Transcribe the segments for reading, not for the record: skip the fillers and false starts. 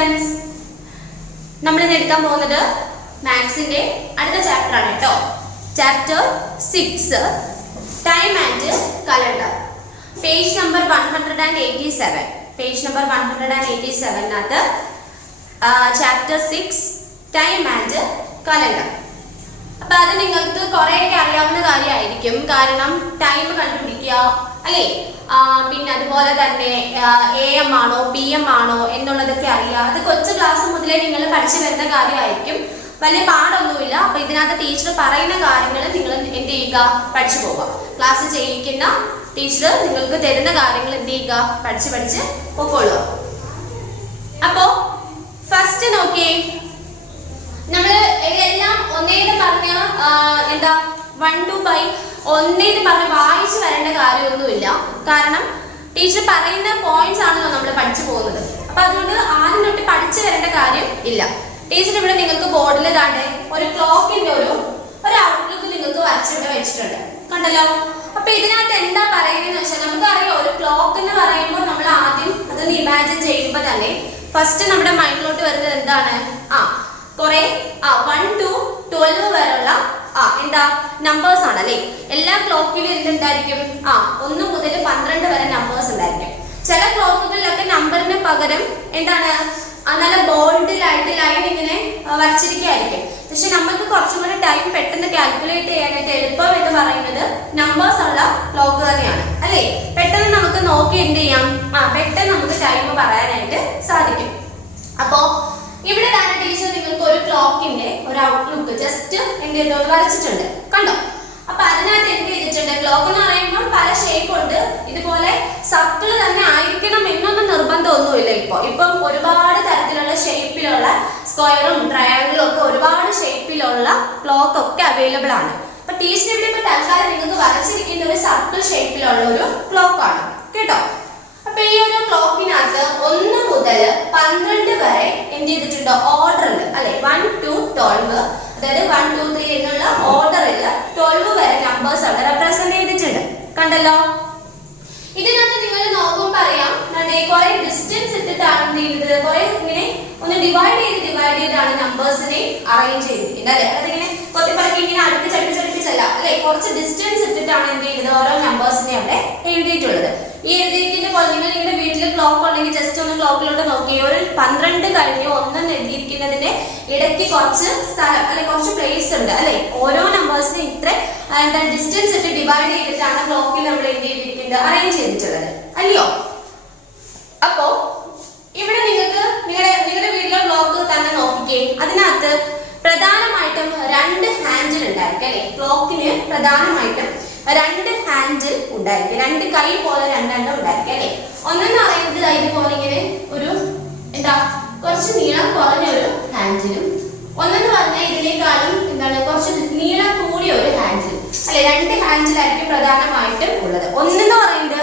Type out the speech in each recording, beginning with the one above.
Students, നമ്മൾ ഇന്ന് എടുക്കാൻ പോകുന്നത് മാത്സിന്റെ അടുത്ത ചാപ്റ്റർ ആണ് കേട്ടോ. Chapter 6 time and calendar. Page number 187. Page number 187 chapter 6 time and calendar. അപ്പൊ അത് നിങ്ങൾക്ക് കുറെയൊക്കെ അറിയാവുന്ന കാര്യമായിരിക്കും. കാരണം ടൈം കണ്ടുപിടിക്കുക അല്ലേ, പിന്നെ അതുപോലെ തന്നെ AM ആണോ PM ആണോ എന്നുള്ളതൊക്കെ അറിയാം. അത് കൊച്ചു ക്ലാസ് മുതലേ നിങ്ങൾ പഠിച്ചു വരുന്ന കാര്യമായിരിക്കും. വലിയ പാടൊന്നുമില്ല. അപ്പൊ ഇതിനകത്ത് ടീച്ചർ പറയുന്ന കാര്യങ്ങൾ നിങ്ങൾ എന്ത് ചെയ്യുക, പഠിച്ചു പോവുക. ക്ലാസ് ചെയ്യിക്കുന്ന ടീച്ചർ നിങ്ങൾക്ക് തരുന്ന കാര്യങ്ങൾ എന്ത് ചെയ്യുക, പഠിച്ച് പൊക്കോളുക. അപ്പോ ഫസ്റ്റ് നോക്കിയേ, നമ്മള് എല്ലാം ഒന്നേന്ന് പറഞ്ഞ എന്താ 1 to 5 ഒന്നേന്ന് പറഞ്ഞ് വായിച്ചു വരേണ്ട കാര്യമൊന്നുമില്ല. കാരണം ടീച്ചർ പറയുന്ന പോയിന്റ്സ് ആണല്ലോ നമ്മൾ പഠിച്ചു പോകുന്നത്. അപ്പൊ അതുകൊണ്ട് ആദ്യം തൊട്ട് പഠിച്ചു വരേണ്ട കാര്യം ഇല്ല. ടീച്ചർ ഇവിടെ നിങ്ങൾക്ക് ബോർഡിൽ താണ്ടെ ഒരു ക്ലോക്കിന്റെ ഒരു ഔട്ട്ലുക്ക് നിങ്ങൾക്ക് വരച്ചിവിടെ വെച്ചിട്ടുണ്ട്, കണ്ടല്ലോ. അപ്പൊ ഇതിനകത്ത് എന്താ പറയുന്നതെന്ന് വെച്ചാൽ, നമുക്കറിയാം ഒരു ക്ലോക്ക് എന്ന് പറയുമ്പോൾ നമ്മൾ ആദ്യം അതൊന്ന് ഇമാജിൻ ചെയ്യുമ്പോൾ തന്നെ ഫസ്റ്റ് നമ്മുടെ മൈൻഡിലോട്ട് വരുന്നത് എന്താണ്, കുറെ 1 to 12 വരെയുള്ള എന്താ നമ്പേഴ്സ് ആണ് അല്ലേ. എല്ലാ ക്ലോക്കിലും എന്തുണ്ടായിരിക്കും, 1 മുതൽ 12 വരെ നമ്പേഴ്സ് ഉണ്ടായിരിക്കും. ചില ക്ലോക്കുകളിലൊക്കെ നമ്പറിന് പകരം എന്താണ് നല്ല ബോൾഡിലായിട്ട് ലൈൻ ഇങ്ങനെ വരച്ചിരിക്കുകയായിരിക്കും. പക്ഷെ നമുക്ക് കുറച്ചും കൂടെ ടൈം പെട്ടെന്ന് കാൽക്കുലേറ്റ് ചെയ്യാനായിട്ട് എളുപ്പം എന്ന് പറയുന്നത് നമ്പേഴ്സ് ഉള്ള ക്ലോക്ക് തന്നെയാണ് അല്ലേ. പെട്ടെന്ന് നമുക്ക് നോക്കി എന്ത് ചെയ്യാം, പെട്ടെന്ന് നമുക്ക് ടൈം പറയാനായിട്ട് സാധിക്കും. അപ്പോ ഇവിടെ തന്നെ ടീച്ചർ നിങ്ങൾക്ക് ഒരു ക്ലോക്കിന്റെ ഒരു ഔട്ട്ലുക്ക് ജസ്റ്റ് എന്ത് ചെയ്തോന്ന് വരച്ചിട്ടുണ്ട്, കണ്ടോ. അപ്പൊ അതിനകത്ത് എന്ത് ചെയ്തിട്ടുണ്ട്, ക്ലോക്ക് എന്ന് പറയുമ്പോൾ പല ഷേപ്പ് ഉണ്ട്. ഇതുപോലെ സർക്കിൾ തന്നെ ആയിരിക്കണം എന്നൊന്നും നിർബന്ധമൊന്നുമില്ല. ഇപ്പം ഒരുപാട് തരത്തിലുള്ള ഷേപ്പിലുള്ള സ്ക്വയറും ട്രയാങ്കിളും ഒക്കെ ഒരുപാട് ഷേപ്പിലുള്ള ക്ലോക്ക് ഒക്കെ അവൈലബിൾ ആണ്. അപ്പൊ ടീച്ചർ ഇവിടെ ഇപ്പൊ തൽക്കാലം നിങ്ങൾക്ക് വരച്ചിരിക്കുന്ന ഒരു സർക്കിൾ ഷേപ്പിലുള്ള ഒരു ക്ലോക്ക് ആണ് കേട്ടോ. അപ്പൊ ഈ ഒരു ക്ലോക്കിനകത്ത് 1 മുതൽ 12 വരെ എന്ത് ചെയ്തിട്ടുണ്ട്, ഓർഡർ ഉണ്ട് അല്ലെ. 1 to 12, അതായത് 1 2 3 എന്നുള്ള ഓർഡറിൽ 12 വരെ നമ്പേഴ്സ് അവിടെ റെപ്രസെന്റ് ചെയ്തിട്ടുണ്ട്, കണ്ടല്ലോ. ഇതിനകത്ത് നിങ്ങൾ നോക്കുമ്പോൾ അറിയാം, കുറെ ഡിസ്റ്റൻസ് ഇട്ടിട്ടാണ് എന്ത് ചെയ്യുന്നത്, കുറെ ഇങ്ങനെ ഒന്ന് ഡിവൈഡ് ചെയ്താണ് നമ്പേഴ്സിനെ അറേഞ്ച് ചെയ്തിരിക്കുന്നത് അല്ലെ. അതിങ്ങനെ കൊത്തിപ്പറക്കി ഇങ്ങനെ അടുപ്പിച്ചല്ല അല്ലെ, കുറച്ച് ഡിസ്റ്റൻസ് ഇട്ടിട്ടാണ് എന്ത് ചെയ്യുന്നത്, ഓരോ നമ്പേഴ്സിനെ അവിടെ എഴുതിയിട്ടുള്ളത്. ഈ എഴുതിയിരിക്കുന്ന പോലെ നിങ്ങൾ നിങ്ങളുടെ വീട്ടിൽ ക്ലോക്ക് ഉണ്ടെങ്കിൽ ജസ്റ്റ് ഒന്ന് ക്ലോക്കിലോട്ട് നോക്കി, ഒരു 12 കഴിഞ്ഞ് 1 എഴുതിയിരിക്കുന്നതിന്റെ ഇടയ്ക്ക് കുറച്ച് സ്ഥലം അല്ലെ, കുറച്ച് പ്ലേസ് ഉണ്ട് അല്ലെ. ഓരോ നമ്പേഴ്സിനെ ഇത്ര എന്താ ഡിസ്റ്റൻസ് ഇട്ട് ഡിവൈഡ് ചെയ്തിട്ടാണ് ക്ലോക്കിൽ നമ്മൾ എന്ത് ചെയ്തിരിക്കുന്നത്, അറേഞ്ച് ചെയ്തിട്ടുള്ളത് അല്ലയോ. അപ്പോ ഇവിടെ നിങ്ങൾക്ക് നിങ്ങളുടെ വീട്ടിലെ ക്ലോക്ക് തന്നെ നോക്കിക്കേ. അതിനകത്ത് പ്രധാനമായിട്ടും 2 ഹാൻഡിൽ ഉണ്ടായിരിക്കും അല്ലെ. ക്ലോക്കിന് പ്രധാനമായിട്ടും 2 ഹാൻഡിൽ ഉണ്ടായിരിക്കും, 2 കൈ പോലെ 2 എണ്ണം ഉണ്ടായിരിക്കും അല്ലെ. ഒന്നെന്ന് പറയുന്നത് ഇതുപോലെ ഇങ്ങനെ ഒരു എന്താ കുറച്ച് നീളം കുറഞ്ഞ ഒരു ഹാൻഡിലും, ഒന്നെന്ന് പറഞ്ഞാൽ ഇതിനേക്കാളും എന്താണ് കുറച്ച് നീളം കൂടിയ ഒരു ഹാൻഡിൽ അല്ലെ. 2 ഹാൻഡിലായിരിക്കും പ്രധാനമായിട്ടും ഉള്ളത്. ഒന്നെന്ന് പറയുന്നത്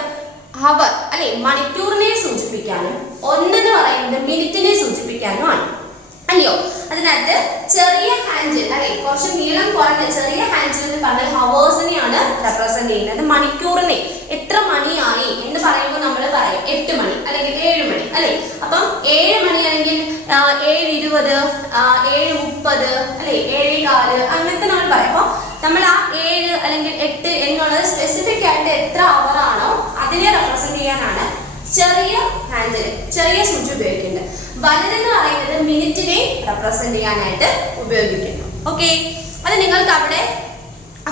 ഹവർ അല്ലെ, മണിക്കൂറിനെ സൂചിപ്പിക്കാനും, ഒന്നെന്ന് പറയുന്നത് മിനിറ്റിനെ സൂചിപ്പിക്കാനുമാണ് അല്ലയോ. അതിനകത്ത് ചെറിയ ഹാൻഡിൽ അല്ലെ, കുറച്ച് നീളം കുറഞ്ഞ ചെറിയ ഹാൻഡിൽ എന്ന് പറഞ്ഞാൽ ഹവേഴ്സിനെയാണ് റെപ്രസെന്റ് ചെയ്യുന്നത്. മണിക്കൂറിനെ എത്ര മണിയായി എന്ന് പറയുമ്പോൾ നമ്മൾ പറയും 8 മണി അല്ലെങ്കിൽ 7 മണി അല്ലെ. അപ്പം 7 മണി അല്ലെങ്കിൽ 7:20, 7:30 അല്ലെ, 7:15 അങ്ങനത്തെ നമ്മൾ പറയും. അപ്പൊ നമ്മൾ 7 അല്ലെങ്കിൽ 8 എന്നുള്ളത് സ്പെസിഫിക് ആയിട്ട് എത്ര അവർ ആണോ അതിനെ റെപ്രസെന്റ് ചെയ്യാനാണ് ചെറിയ ഹാൻഡിൽ, ചെറിയ സൂചി ഉപയോഗിക്കുന്നത്. വലുതെന്ന് പറയുന്നത് മിനിറ്റിനെ റെപ്രസെന്റ് ചെയ്യാനായിട്ട് ഉപയോഗിക്കുന്നു. ഓക്കെ, അത് നിങ്ങൾക്ക് അവിടെ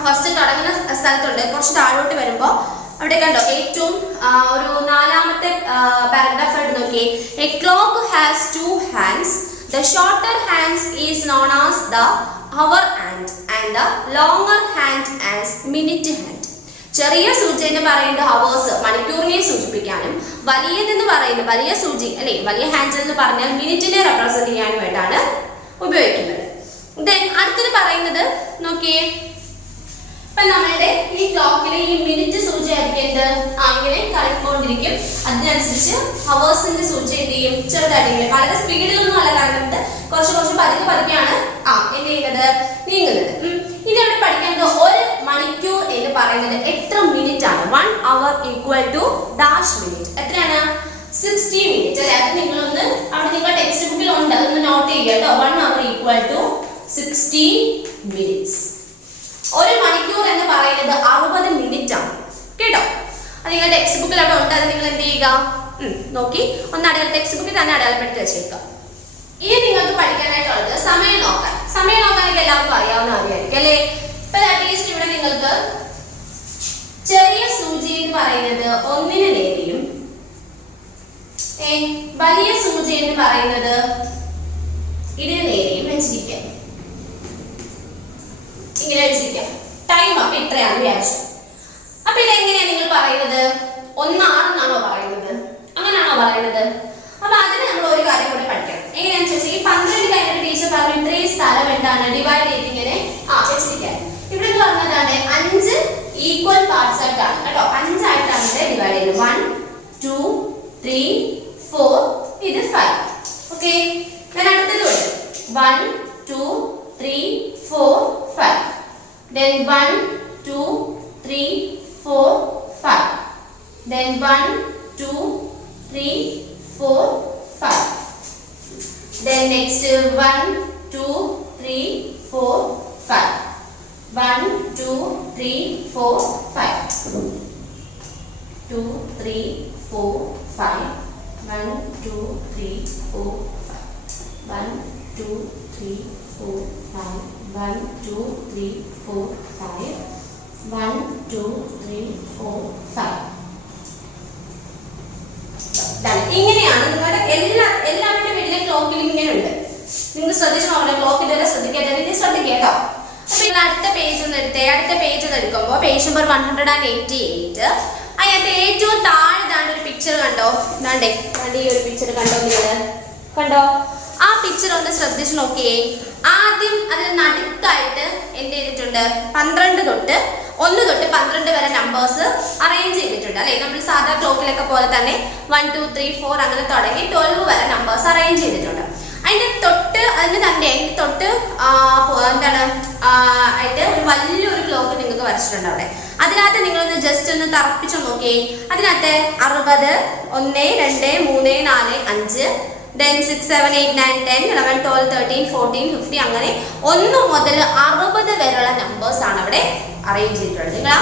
ഫസ്റ്റ് തുടങ്ങുന്ന സ്ഥലത്തുണ്ട്. കുറച്ച് താഴോട്ട് വരുമ്പോ അവിടെ കണ്ടോ, ഏറ്റവും ഒരു 4ാമത്തെ പാരഗ്രാഫ് ആയിട്ട് നോക്കിയേ. A clock has 2 hands. The shorter hands is known as the hour hand and the longer hand as minute hand. ചെറിയ സൂചി എന്ന് പറയുന്നത് ഹവേഴ്സ് മണിക്കൂറിനെ സൂചിപ്പിക്കാനും, വലിയതെന്ന് പറയുന്നത് വലിയ സൂചി അല്ലെ, വലിയ ഹാൻഡിൽ എന്ന് പറഞ്ഞാൽ മിനിറ്റിനെ റെപ്രസെന്റ് ചെയ്യാനുമായിട്ടാണ് ഉപയോഗിക്കുന്നത്. ദെൻ അടുത്തത് പറയുന്നത് നോക്കിയേ, ഇപ്പൊ നമ്മളുടെ ഈ ക്ലോക്കിലെ ഈ മിനിറ്റ് സൂചി ആയിരിക്കും എന്ത്, ഇങ്ങനെ കറങ്ങിക്കൊണ്ടിരിക്കും. അതിനനുസരിച്ച് ഹവേഴ്സിന്റെ സൂചി എന്ത് ചെയ്യും, ചെറുതായിട്ട് വളരെ സ്പീഡിലൊന്നും അല്ല കറങ്ങുന്നത്, കുറച്ച് പതുക്കെയാണ് എന്ത് ചെയ്യുന്നത്, നീങ്ങുന്നത്. ഇനി അവിടെ പഠിക്കുന്നത് 1 മണിക്കൂർ എന്ന് പറയുന്നത് എത്ര മിനിറ്റ് ആണ്. 1 hour equal to dash minute. എത്രയാണ്, 60 minutes അല്ലെ. അത് നിങ്ങളൊന്ന് അവിടെ നിങ്ങളുടെ ടെക്സ്റ്റ് ബുക്കിൽ 60 minutes. ഒരു മണിക്കൂർ എന്ന് പറയുന്നത് 60 മിനിറ്റ് ആണ് കേട്ടോ. അത് നിങ്ങളുടെ ടെക്സ്റ്റ് ബുക്കിൽ അവിടെ ഉണ്ട്. അത് നിങ്ങൾ എന്ത് ചെയ്യുക, നോക്കി ഒന്ന് ടെക്സ്റ്റ് ബുക്കിൽ തന്നെ അടയാളപ്പെടുത്തി വെച്ചേക്കുക. ഇനി നിങ്ങൾക്ക് പഠിക്കാനായിട്ടുള്ളത് സമയം നോക്കാൻ. സമയം നോക്കാനൊക്കെ എല്ലാവർക്കും അറിയാവുന്ന കാര്യമായിരിക്കും അല്ലേ. ഇപ്പൊ അറ്റ്ലീസ്റ്റ് ഇവിടെ നിങ്ങൾക്ക് ചെറിയ സൂചി എന്ന് പറയുന്നത് 1 നേരെയും വലിയ സൂചി എന്ന് പറയുന്നത് ഇതിന് നേരെയും വെച്ചിരിക്കാം. ഇങ്ങനെ വെച്ചിരിക്കാം. ടൈം അപ്പൊ ഇത്രയാണ് വ്യാഴ്ച. അപ്പൊ ഇതെങ്ങനെയാണ് നിങ്ങൾ പറയുന്നത്? 1 6 എന്നാണോ പറയുന്നത്? അങ്ങനെയാണോ പറയുന്നത്? അപ്പൊ അതിന് നമ്മൾ ഒരു കാര്യം കൂടെ പഠിക്കണം. എങ്ങനെയാണെന്ന് ചോദിച്ചാൽ ഈ 12 കഴിഞ്ഞ ടീച്ചർ പറഞ്ഞു ഇത്രയും സ്ഥലം എന്താണ് ഡിവൈഡ് ചെയ്ത് ഇങ്ങനെ വെച്ചിരിക്കാൻ. ഇവിടെ പറഞ്ഞതാണ് 5 ഈക്വൽ പാർട്സ് ആയിട്ടാണ് കേട്ടോ. 5 ആയിട്ടാണ് ഇവിടെ ഡിവൈഡ് ചെയ്തത്. 1 2 3 4 ഇത് 5. ഓക്കെ, ഞാൻ അടുത്തത് വരും 1 2 3 4 5. Then 1 2 3 4 5. Then 1 2 3 4 5. Then next 1 2 3 4 5. 1 2 3 4 5. 2 3 4 5. 1 2 3 4 5. 1 2 3 4 5. 1 2 3 4 5. 1 2 3 4 5. ഇങ്ങനെയാണ് നിങ്ങളുടെ എല്ലാവരുടെ വീട്ടിലെ ക്ലോക്കിൽ ഇങ്ങനെ ഉണ്ട്. നിങ്ങൾ ശ്രദ്ധിച്ചു നോക്കണം. ക്ലോക്കിൽ തന്നെ ശ്രദ്ധിക്കുക കേട്ടോ. അപ്പൊ നിങ്ങൾ അടുത്ത പേജ് ഒന്ന് എടുത്തേ. അടുത്ത പേജ് ഒന്ന് എടുക്കുമ്പോൾ പേജ് നമ്പർ 188. അതിനകത്ത് ഏറ്റവും താഴെ ഒരു പിക്ചർ കണ്ടോ? ദാണ്ടേ ഈ ഒരു പിക്ചർ കണ്ടോ? നിങ്ങൾ കണ്ടോ? ആ പിക്ചർ ഒന്ന് ശ്രദ്ധിച്ചു നോക്കിയേ. ആദ്യം അതിൽ നടുക്കായിട്ട് എന്ത് ചെയ്തിട്ടുണ്ട്? 12 തൊട്ട് 1 തൊട്ട് 12 വരെ നമ്പേഴ്സ് അറേഞ്ച് ചെയ്തിട്ടുണ്ട് അല്ലെ. നമ്മൾ സാധാ ക്ലോക്കിലൊക്കെ പോലെ തന്നെ 1 2 3 4 അങ്ങനെ തുടങ്ങി 12 വരെ നമ്പേഴ്സ് അറേഞ്ച് ചെയ്തിട്ടുണ്ട്. അതിന്റെ തൊട്ട് എന്താണ് ആയിട്ട് ഒരു വലിയൊരു ക്ലോക്ക് നിങ്ങൾക്ക് വരച്ചിട്ടുണ്ട് അവിടെ. അതിനകത്ത് നിങ്ങളൊന്ന് ജസ്റ്റ് ഒന്ന് തറപ്പിച്ചു നോക്കിയേ. അതിനകത്ത് 60 1 2 3 4 5 then 6 7 8 9 10 11 12 13 14 15 അങ്ങനെ 1 മുതൽ 60 വരെയുള്ള നമ്പേഴ്സ് ആണ് അവിടെ അറേഞ്ച് ചെയ്തിട്ടുള്ളത്. നിങ്ങൾ ആ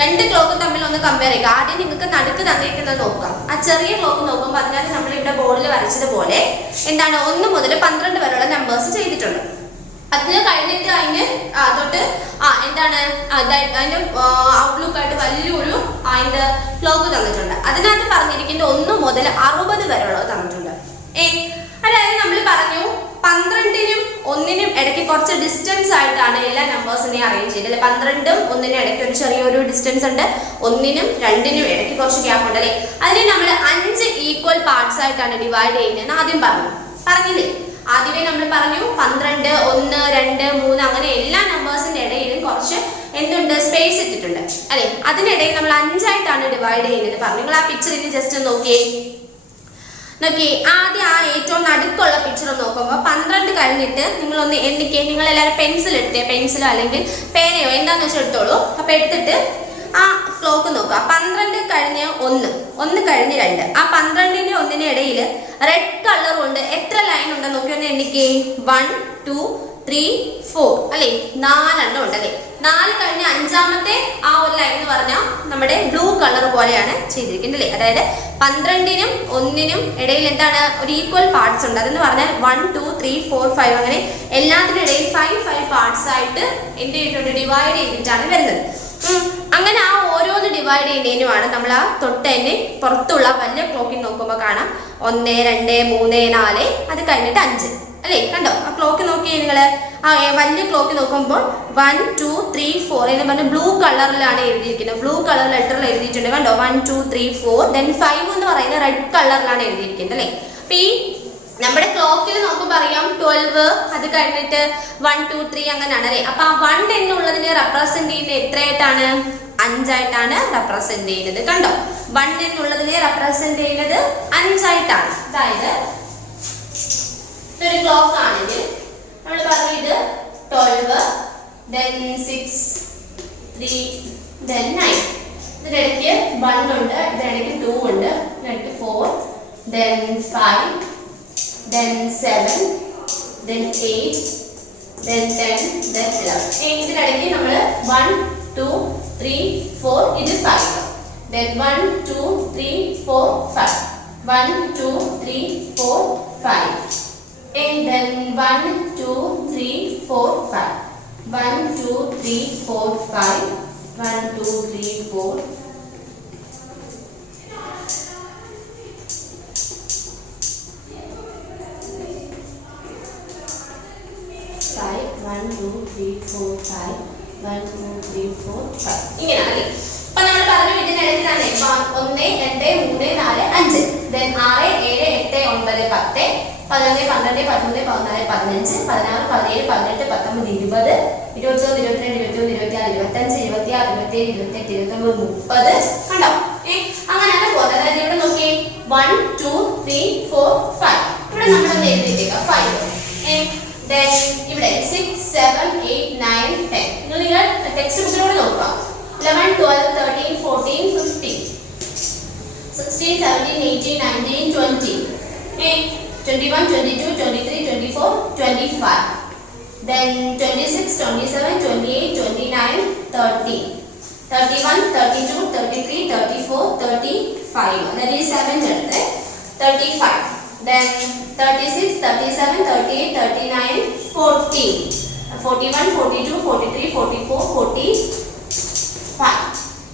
2 ക്ലോക്ക് തമ്മിൽ ഒന്ന് കമ്പയർ ചെയ്യുക. ആദ്യം നിങ്ങൾക്ക് നടുക്ക് തന്നിരിക്കുന്നത് നോക്കാം. ആ ചെറിയ ക്ലോക്ക് നോക്കുമ്പോൾ അതിനകത്ത് നമ്മൾ ഇവിടെ ബോർഡിൽ വരച്ചതുപോലെ എന്താണ് 1 മുതൽ 12 വരെയുള്ള നമ്പേഴ്സ് ചെയ്തിട്ടുണ്ട്. അതിന് കഴിഞ്ഞിട്ട് അതിന് തൊട്ട് എന്താണ് അതിന്റെ ഔട്ട്ലുക്ക് ആയിട്ട് വലിയൊരു അതിന്റെ ക്ലോക്ക് തന്നിട്ടുണ്ട്. അതിനകത്ത് പറഞ്ഞിരിക്കുന്നത് 1 മുതൽ 60 വരെയുള്ളത് തന്നിട്ടുണ്ട്. അതായത് നമ്മൾ പറഞ്ഞു 12നും 1നും ഇടയ്ക്ക് കുറച്ച് ഡിസ്റ്റൻസ് ആയിട്ടാണ് എല്ലാ നമ്പേഴ്സിനെയും അറേഞ്ച് ചെയ്തത്. 12ഉം 1നും ഇടയ്ക്ക് ഒരു ചെറിയൊരു ഡിസ്റ്റൻസ് ഉണ്ട്. 1നും 2നും ഇടയ്ക്ക് കുറച്ച് ഗ്യാപ്പ് ഉണ്ട് അല്ലേ. അതിനെ നമ്മൾ 5 ഈക്വൽ പാർട്സ് ആയിട്ടാണ് ഡിവൈഡ് ചെയ്യുന്നതെന്ന് ആദ്യം പറഞ്ഞില്ലേ. ആദ്യമേ നമ്മൾ പറഞ്ഞു 12 1 2 3 അങ്ങനെ എല്ലാ നമ്പേഴ്സിന്റെ ഇടയിലും കുറച്ച് എന്തുണ്ട് സ്പേസ് ഇട്ടിട്ടുണ്ട് അല്ലെ. അതിനിടയിൽ നമ്മൾ 5 ആയിട്ടാണ് ഡിവൈഡ് ചെയ്യുന്നത് പറഞ്ഞു. നിങ്ങൾ ആ പിക്ചറിന് ജസ്റ്റ് നോക്കിയേ. ആദ്യം ആ ഏറ്റവും നടുക്കുള്ള പിക്ചർ നോക്കുമ്പോൾ 12 കഴിഞ്ഞിട്ട് നിങ്ങളൊന്ന് എണ്ണിക്കേ. നിങ്ങൾ എല്ലാവരും പെൻസിൽ എടുത്തേ. പെൻസിലോ അല്ലെങ്കിൽ പേനയോ എന്താന്ന് വെച്ചാൽ എടുത്തോളൂ. അപ്പൊ എടുത്തിട്ട് ആ ക്ലോക്ക് നോക്കുക. 12 കഴിഞ്ഞ് 1 കഴിഞ്ഞ് 2. ആ 12നും 1നും ഇടയിൽ റെഡ് കളർ കൊണ്ട് എത്ര ലൈൻ ഉണ്ടെന്ന് നോക്കി ഒന്ന് എണ്ണിക്കേ. 1 2 3 4 അല്ലെ. 4 എണ്ണം ഉണ്ട് അല്ലെ. 4 കഴിഞ്ഞ് 5ാമത്തെ ആ ഒരു ലൈൻ എന്ന് പറഞ്ഞാൽ നമ്മുടെ ബ്ലൂ കളർ പോലെയാണ് ചെയ്തിരിക്കുന്നത് അല്ലെ. അതായത് 12നും 1നും ഇടയിൽ എന്താണ് ഒരു ഈക്വൽ പാർട്സ് ഉണ്ട്. അതെന്ന് പറഞ്ഞാൽ 1 2 3 4 5 അങ്ങനെ എല്ലാത്തിനും ഇടയിൽ 5 പാർട്സ് ആയിട്ട് എന്ത് ചെയ്തിട്ടുണ്ട് ഡിവൈഡ് ചെയ്തിട്ടാണ് വരുന്നത്. അങ്ങനെ ആ ഓരോന്ന് ഡിവൈഡ് ചെയ്യുന്നതിനുമാണ് നമ്മൾ ആ തൊട്ടതിന്റെ പുറത്തുള്ള വലിയ ക്ലോക്കിൽ നോക്കുമ്പോൾ കാണാം 1 2 3 4 അത് കഴിഞ്ഞിട്ട് 5 അല്ലേ. കണ്ടോ ആ ക്ലോക്ക് നോക്കിയേ നിങ്ങള്. ആ വലിയ ക്ലോക്ക് നോക്കുമ്പോൾ 1 2 3 4 എന്ന് പറഞ്ഞ ബ്ലൂ കളറിലാണ് എഴുതിയിരിക്കുന്നത്. ബ്ലൂ കളർ ലെറ്ററിൽ എഴുതിയിട്ടുണ്ട് കണ്ടോ. 1 2 3 4 then 5 എന്ന് പറയുന്നത് റെഡ് കളറിലാണ് എഴുതിയിരിക്കുന്നത് അല്ലേ. അപ്പൊ ഈ നമ്മുടെ ക്ലോക്കിൽ നോക്കുമ്പോൾ അറിയാം 12 അത് കഴിഞ്ഞിട്ട് 1 2 3 അങ്ങനെയാണ് അല്ലേ. അപ്പൊ ആ 1 എന്നുള്ളതിനെ റെപ്രസെന്റ് ചെയ്യുന്നത് എത്രയായിട്ടാണ്? 5 ആയിട്ടാണ് റെപ്രസെന്റ് ചെയ്യുന്നത്. കണ്ടോ 1 എന്നുള്ളതിനെ റെപ്രസെന്റ് ചെയ്യുന്നത് 5 ആയിട്ടാണ്. അതായത് ഒരു ക്ലോക്ക് ആണെങ്കിൽ നമ്മൾ പറഞ്ഞു ഇത് 12 then 6 3 then 9. ഇതിനിടയ്ക്ക് 1 ഉണ്ട്, ഇതിനിടയ്ക്ക് 2 ഉണ്ട്, ഇതിനിടയ്ക്ക് 4 then 5 then 7 then 8 then 10, then 11. ഇതിനിടയ്ക്ക് നമ്മൾ 1, 2, 3, 4 ഇത് 5. Then 1, 2, 3, 4, 5. 1, 2, 3, 4, 5. And then 1, 2, 3, 4, 5. 1, 2, 3, 4, 5. 1, 2, 3, 4. 1, 2, 3, 4, 5. 1, 2, 3, 4, 5. ഇങ്ങനെയാണ്. അപ്പോൾ നമ്മൾ പറഞ്ഞു ഇതിനിടയ്ക്ക് തന്നെ 1, 2, 3, 4, 5. Then 6, 7, 8, 9, 10, 11, 12, 13, 14, 15, 16, 17, 18, 19, 20, 21, 22, 23, 24, 25, 26, 27, 28, 29, 30. കണ്ടോ? അങ്ങനെയാണ് പോകുന്നത്. അതായത് ഇവിടെ നോക്കിയേ 1, 2, 3, 4, 5. ഇവിടെ നമ്മൾ എഴുതിയിട്ടേക്കാം 5. Then ഇവിടെ 6, 7, 8, 9, 10. നിങ്ങൾ ടെക്സ്റ്റ് ബുക്കിലൂടെ നോക്കുക. 11, 12, 13, 14, 15, 16, 17, 18, 19, 20, 21, 22, 23, 24, 25. Then 26, 27, 28, 29, 30, 31, 32, 33, 34, 35. That is 7 എടുത്ത് 35. Then 36, 37, 38, 39, 40, 41, 42, 43, 44, 45.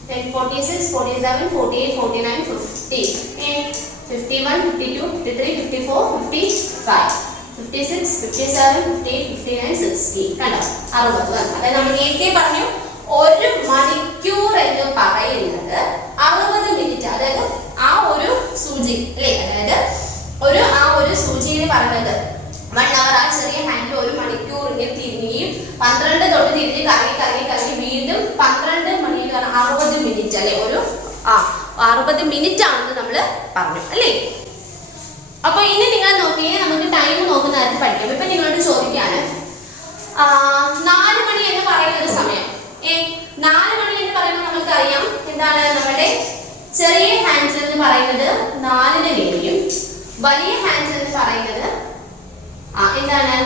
Then 46, 47, 48, 49, 50. And 51, 52, 53, 54, 55. 56, 57, 58, 59, 60. കണ്ടോ? 60 വന്നു. അതായത് നമ്മൾ നേരത്തെ പറഞ്ഞു 1 മണിക്കൂർ എന്ന് പറയുന്നത് 60 മിനിറ്റ്. അതായത് ആ ഒരു സൂചി അല്ലേ, അതായത് ആ ഒരു സൂചിയിൽ പറയുന്നത് 1 hour ആ ചെറിയ ഹാൻഡിൽ 1 മണിക്കൂർ ഇങ്ങനെ തിരിഞ്ഞുകയും 12 തൊട്ട് തിരിഞ്ഞ് കറങ്ങി വീണ്ടും 12 മണി 60 മിനിറ്റ് അല്ലെ, 60 മിനിറ്റ് ആണെന്ന് നമ്മൾ പറഞ്ഞു അല്ലേ. അപ്പൊ ഇനി നിങ്ങൾ നോക്കിയേ, നമുക്ക് ടൈം നോക്കുന്ന നേരത്തെ പഠിക്കാം. ഇപ്പൊ നിങ്ങളോട് ചോദിക്കാണ് 4 മണി എന്ന് പറയുന്ന ഒരു സമയം. 4 മണി എന്ന് പറയുമ്പോൾ നമുക്കറിയാം എന്താണ്, നമ്മുടെ ചെറിയ ഹാൻഡ്സ് എന്ന് പറയുന്നത് 4ന് നേരെയും വലിയ ഹാൻഡ്സ് എന്ന് പറയുന്നത് എന്താണ്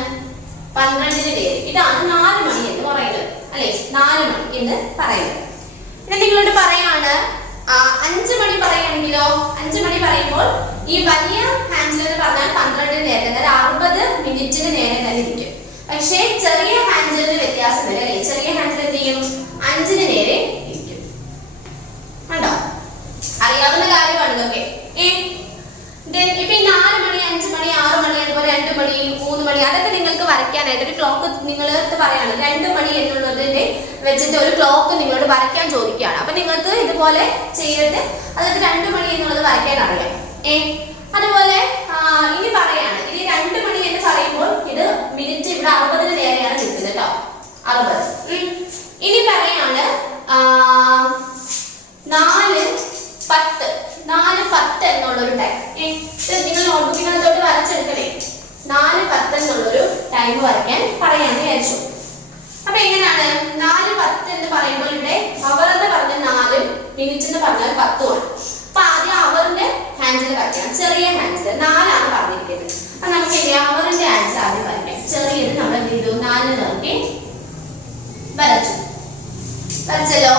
12ന് നേരെ. ഇതാണ് 4 മണി എന്ന് പറയുന്നത് അല്ലെ, 4 മണി എന്ന് പറയുന്നത്. പിന്നെ നിങ്ങളോട് പറയാണ് 5 മണി പറയുകയാണെങ്കിലോ, 5 മണി പറയുമ്പോൾ ഈ വലിയ ഹാൻഡിൽ എന്ന് പറഞ്ഞാൽ 12ന് നേരെ, അതായത് 60 മിനിറ്റിന് നേരെ തന്നെ ഇരിക്കും. പക്ഷേ ചെറിയ ഹാൻഡിലിന് വ്യത്യാസം വരും അല്ലെ. ചെറിയ ഹാൻഡിൽ എന്ത് ചെയ്യും, 5ന് നേരെ ഇരിക്കും. കണ്ടോ? അറിയാവുന്ന കാര്യമാണ് ഇതൊക്കെ. ഇപ്പൊ 4 മണി, 5 മണി, 6 മണി, അതുപോലെ 2 മണി, 3 മണി, അതൊക്കെ നിങ്ങൾക്ക് വരയ്ക്കാനായിട്ട് ഒരു ക്ലോക്ക് നിങ്ങളടുത്ത് പറയാണ്. 2 മണി എന്നുള്ളതിന്റെ വെച്ചിട്ട് ഒരു ക്ലോക്ക് നിങ്ങളോട് വരയ്ക്കാൻ ചോദിക്കുകയാണ്. അപ്പൊ നിങ്ങൾക്ക് ഇതുപോലെ ചെയ്തിട്ട് അതായത് 2 മണി എന്നുള്ളത് വരയ്ക്കാൻ അറിയാം. അതുപോലെ ഇനി പറയാണ്, ഇനി 2 മണി എന്ന് പറയുമ്പോൾ ഇത് മിനിറ്റ് ഇവിടെ 60ന് നേരെയാണ് നിൽക്കുന്നത് കേട്ടോ, 60. ഇനി പറയാണ് 4:10 എന്നുള്ളൊരു ടൈം. നിങ്ങൾ നോട്ട്ബുക്കിനകത്തോട്ട് വരച്ചെടുക്കണേ. 4:10 എന്നുള്ളൊരു ടൈം വരയ്ക്കാൻ പറയാന്ന് വിചാരിച്ചു. അപ്പൊ എങ്ങനെയാണ് 4:10 എന്ന് പറയുമ്പോൾ ഇവിടെ അവർ എന്ന് പറഞ്ഞ 4, മിനിറ്റ് എന്ന് പറഞ്ഞാൽ 10 ആണ്. അപ്പൊ ആദ്യം അവറിന്റെ ഹാൻഡിൽ വരയ്ക്കാം. ചെറിയ ഹാൻഡിൽ 4 ആണ് പറഞ്ഞിരിക്കുന്നത്. അപ്പൊ നമുക്ക് അവറിന്റെ ഹാൻഡിൽ ആദ്യം വരയ്ക്കാം. ചെറിയത് നമ്മൾ എന്ത് ചെയ്തു, 4 നോക്കി വരച്ചല്ലോ.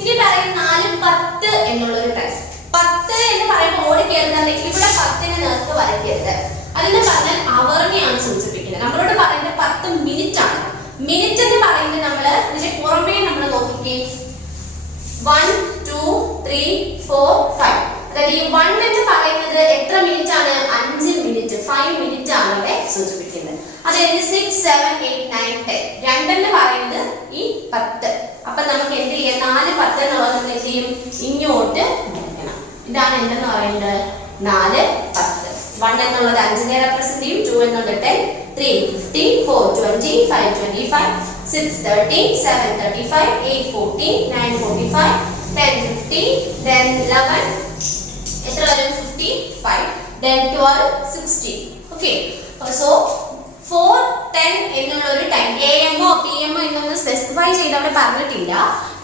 ഇനി പറയും 4:10 എന്നുള്ളൊരു ടൈം. 10 എന്ന് പറയുമ്പോൾ ഓടി കയറുന്നുണ്ടെങ്കിൽ ഇവിടെ 10ന് നേർക്ക് വരയ്ക്കരുത്. അതിന് പറഞ്ഞാൽ അവറിനെയാണ് സൂചിപ്പിക്കുന്നത്. നമ്മളോട് പറയുന്നത് 10 മിനിറ്റ് ആണ്. മിനിറ്റ് എന്ന് പറയുന്നത് നമ്മൾ ഇതിന്റെ പുറമേ നമ്മൾ നോക്കിക്കേ 1, 2, 3, 4, 5. അതായത് ഈ 1 എന്ന് പറയുന്നത് എത്ര മിനിറ്റ് ആണ്, 5 മിനിറ്റ്, 5 മിനിറ്റ് ആണ് ഇവിടെ സൂചിപ്പിക്കുന്നത്. അതായത് 6, 7, 8, 9, 10. 2 എന്ന് പറയുന്നത് ഈ 10. അപ്പൊ നമുക്ക് എന്ത് ചെയ്യാം, 4:10 എന്നുള്ളത് നമ്മൾ എന്ത് ചെയ്യും, ഇങ്ങോട്ട് വരയ്ക്കണം. ഇതാണ് എന്തെന്ന് പറയുന്നത് 4:10. 1 എന്നുള്ളത് 5നെ റെപ്രസെന്റ് ചെയ്യും, 2 എന്നുള്ളത് 10, 3 50, 4 20, 5 25, 6 30, 7 35, 8 40, 9 45, 10 50, then 11 എത്ര വരും 55, then 12 60. Okay, so 4:10 എന്നുള്ള ഒരു ടൈം AM ഓ PM ഓ എന്നൊന്നും സ്പെസിഫൈ ചെയ്ത് അവിടെ പറഞ്ഞിട്ടില്ല.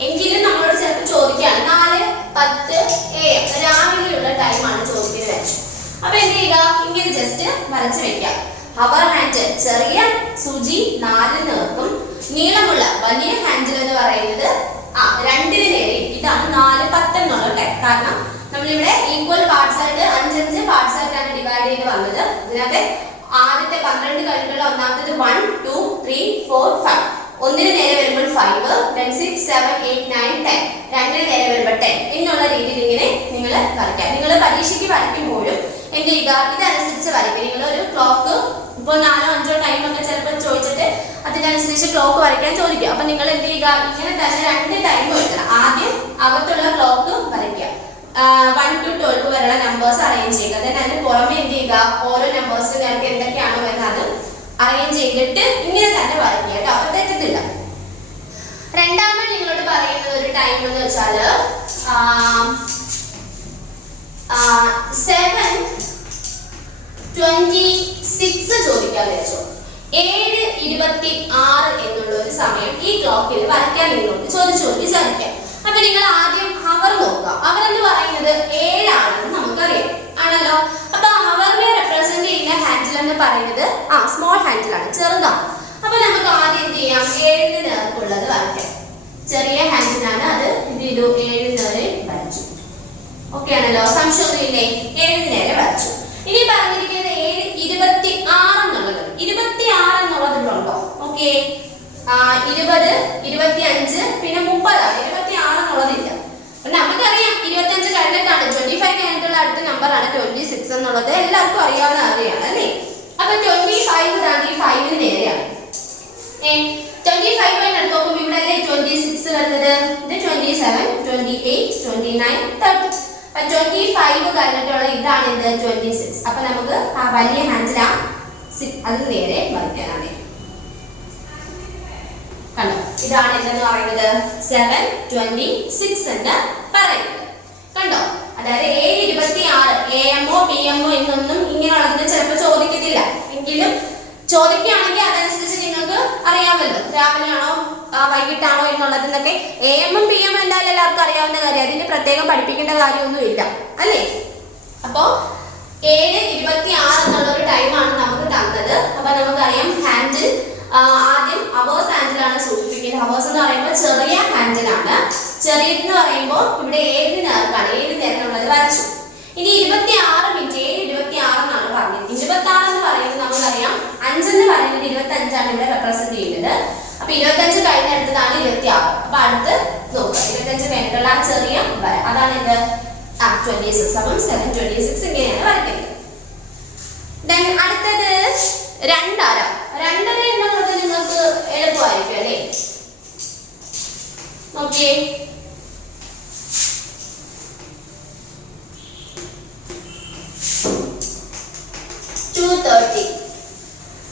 എങ്കിലും നമ്മളോട് ചിലപ്പോൾ ചോദിക്കുകയാണ് 4:10 AM രാവിലെയുള്ള ടൈമാണ് ചോദിക്കുന്നത് വെച്ചു. അപ്പൊ എന്ത് ചെയ്യുക, ഇങ്ങനെ ജസ്റ്റ് വരച്ച് വെക്കാം. അവർ ഹാൻഡിൽ ചെറിയ സൂചി 4 നേർക്കും നീളമുള്ള വലിയ ഹാൻഡിൽ എന്ന് പറയുന്നത് 2 നേരെയും. ഇതാണ് 4, 10 എന്നുള്ള ടൈം. കാരണം നമ്മളിവിടെ ഈക്വൽ പാർട്സ് ആയിട്ട് 5 പാർട്സ് ആയിട്ടാണ് ഡിവൈഡ് ചെയ്ത് വന്നത്. ഇതിനകത്ത് ആദ്യത്തെ 12 കഴിഞ്ഞിട്ടുള്ള ഒന്നാമത്തേത് 1, 2, 3, 4, 5. 1 നേരെ വരുമ്പോൾ 5, then 6, 7, 8, 9, 10. 2 നേരെ വരുമ്പോൾ 10 എന്നുള്ള രീതിയിൽ ഇങ്ങനെ നിങ്ങൾ വരയ്ക്കാം. നിങ്ങൾ പരീക്ഷയ്ക്ക് വരയ്ക്കുമ്പോഴും എന്ത് ചെയ്യുക, ഇതനുസരിച്ച് വരയ്ക്കുക. നിങ്ങൾ ഒരു ക്ലോക്ക് ഇപ്പോൾ 4, 5 ടൈം ഒക്കെ ചിലപ്പോൾ ചോദിച്ചിട്ട് അതിനനുസരിച്ച് ക്ലോക്ക് വരയ്ക്കാൻ ചോദിക്കുക. അപ്പൊ നിങ്ങൾ എന്ത് ചെയ്യുക, ഇങ്ങനെ തന്നെ 2 ടൈം വയ്ക്കണം. ആദ്യം അകത്തുള്ള ക്ലോക്ക് വരയ്ക്കുക. 1 to 12 വരെയുള്ള നമ്പേഴ്സ് അറേഞ്ച് ചെയ്യുക. അതിന് പുറമെ എന്ത് ചെയ്യുക, ഓരോ നമ്പേഴ്സിന് നിങ്ങൾക്ക് എന്തൊക്കെയാണ് വരുന്നത് അറേഞ്ച് ചെയ്തിട്ട് ഇങ്ങനെ തന്നെ വരയ്ക്കുക കേട്ടോ. അപ്പൊ തെറ്റത്തില്ല. രണ്ടാമത് നിങ്ങളോട് പറയുന്ന ഒരു ടൈം എന്ന് വെച്ചാൽ 7:26 ചോദിക്കാൻ വെച്ചോ. 7:26 എന്നുള്ള ഒരു സമയം ഈ ക്ലോക്കിൽ വരയ്ക്കാൻ നിങ്ങളോട് ചോദിച്ചു വിചാരിക്കാം. അപ്പൊ നിങ്ങൾ ആദ്യം അവർ നോക്കുക. അവർ എന്ന് പറയുന്നത് 7 ആണെന്ന് നമുക്കറിയാം ആണല്ലോ. അപ്പൊ അവറിനെ റെപ്രസെന്റ് ചെയ്യുന്ന ഹാൻഡിൽ എന്ന് പറയുന്നത് സ്മോൾ ഹാൻഡിലാണ്, ചെറുതാണ്. അപ്പൊ നമുക്ക് ആദ്യം എന്ത് ചെയ്യാം, 7 നേർക്കുള്ളത് വരയ്ക്കാം. ചെറിയ ഹാൻഡിലാണ്, അത് എന്ത് ചെയ്തു, 7 നേരെ വരച്ചു. ഓക്കെ ആണല്ലോ, സംശയമൊന്നുമില്ലേ? 7 നേരെ വരച്ചു. ഇനി പറഞ്ഞിരിക്കുന്നത് 7:26 എന്നുള്ളത്. 26 എന്നുള്ളതിലുണ്ടോ? ഓക്കെ, 20, 25 പിന്നെ 30. 26 എന്നുള്ളതില്ല. നമുക്കറിയാം 25 കഴിഞ്ഞിട്ടാണ്, 25 കഴിഞ്ഞിട്ടുള്ള അടുത്ത നമ്പറാണ് 26 എന്നുള്ളത്. എല്ലാവർക്കും അറിയാവുന്ന കാര്യമാണ് അല്ലേ? അപ്പൊ 25 ഈ 5 നേരെയാണ്. 25 എടുത്ത് നോക്കുമ്പോൾ ഇവിടെ അല്ലേ 26 വരുന്നത്. ഇത് 27, 28, 29, 30. 25 കഴിഞ്ഞിട്ടുള്ള ഇതാണ് എന്ത്, 26. അപ്പൊ നമുക്ക് ആ വലിയ ഹാൻഡിൽ അത് നേരെ വരയ്ക്കാനാണ്. കണ്ടോ, ഇതാണ് എന്തെന്ന് പറയുന്നത് 7:26 എന്ന് പറയുന്നത്. കണ്ടോ, അതായത് 7:26 AM-ഓ PM-ഓ എന്നൊന്നും ഇങ്ങനെയുള്ളതിന് ചിലപ്പോൾ ചോദിക്കത്തില്ല. എങ്കിലും ചോദിക്കുകയാണെങ്കിൽ അതനുസരിച്ച് നിങ്ങൾക്ക് അറിയാമല്ലോ, രാവിലെ ആണോ വൈകിട്ടാണോ എന്നുള്ളതെന്നൊക്കെ. AM-ഉം PM-ഉം എന്തായാലും എല്ലാവർക്കും അറിയാവുന്ന കാര്യം, അതിന് പ്രത്യേകം പഠിപ്പിക്കേണ്ട കാര്യമൊന്നും ഇല്ല അല്ലേ? അപ്പോ 7:26 എന്നുള്ള ഒരു ടൈമാണ് നമുക്ക് തന്നത്. അപ്പൊ നമുക്കറിയാം ഹാൻഡിൽ ആദ്യം അവേഴ്സ് ഹാൻഡിലാണ് സൂചിപ്പിക്കുന്നത്. അവേഴ്സ് എന്ന് പറയുമ്പോൾ ചെറിയ ഹാൻഡിലാണ്. ചെറിയെന്ന് പറയുമ്പോൾ ഇവിടെ 7 നേർക്കാണ്, 7 നേരമുള്ളത് വരച്ചു. ഇനി 26 മിനിറ്റ്, 7:26 എന്നാണ് പറഞ്ഞത്. 26 എന്ന് പറയുന്നത് നമുക്കറിയാം 5 എന്ന് പറയുന്നത് 25 ഇവിടെ റെപ്രസെന്റ് ചെയ്യുന്നത്. അപ്പൊ 25 കഴിഞ്ഞെടുത്തതാണ് 26. അപ്പൊ അടുത്ത് നോക്കുക, 25 കഴിഞ്ഞിട്ടുള്ള ആ ചെറിയ വര, അതാണ് ഇത് 26. അപ്പം 7:26 ഇങ്ങനെയാണ് വരയ്ക്കുന്നത്. ദെൻ അടുത്തത് 2:30. 2:30 എന്നുള്ളത് നിങ്ങൾക്ക് എളുപ്പമായിരിക്കും അല്ലേ? നോക്കിയേ,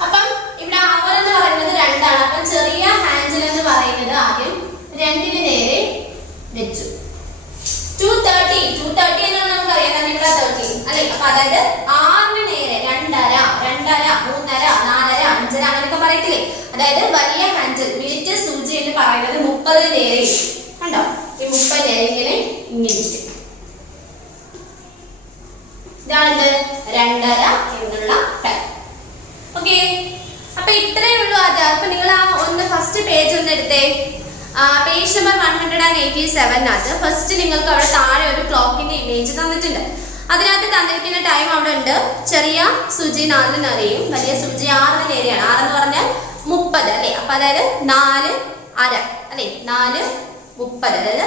അപ്പം ഇവിടെ അവർ എന്ന് പറയുന്നത് 2 ആണ്. അപ്പം ചെറിയ ഹാൻഡിൽ എന്ന് പറയുന്നത് ആദ്യം 2 നേരെ വെച്ചു. 2:30 എന്നാണ് നമുക്കറിയാം, കാരണം ഇവിടെ 13 അല്ലെ? അപ്പൊ അതായത് 6 നേരെ 2:30, 2:30, 3:30, 4:30, 5:30 അങ്ങനെയൊക്കെ പറയത്തില്ലേ? അതായത് വലിയ ഹാൻഡിൽ മിനിറ്റ് സൂചി എന്ന് പറയുന്നത് 30 നേരെ. കണ്ടോ, ഈ 30 നേരെ ഇങ്ങനെ ഇരിക്കും. ഇതാണ് 2:30 എന്നുള്ള ടൈം. ഓക്കെ, അപ്പൊ ഇത്രയേ ഉള്ളൂ അത്. അപ്പൊ നിങ്ങൾ ഒന്ന് ഫസ്റ്റ് പേജ് ഒന്ന് എടുത്തേ. പേജ് നമ്പർ 187 ഫസ്റ്റ് നിങ്ങൾക്ക് അവിടെ താഴെ ഒരു ക്ലോക്കിന്റെ ഇമേജ് തന്നിട്ടുണ്ട്. അതിനകത്ത് തന്നിരിക്കുന്ന ടൈം അവിടെ ഉണ്ട്. ചെറിയ സൂചി 4 നേരെയും വലിയ സൂചി 6 നേരെയാണ്. 6 എന്ന് പറഞ്ഞാൽ 30 അല്ലെ? അപ്പൊ അതായത് 4:30 അല്ലെ? 4:30, അതായത്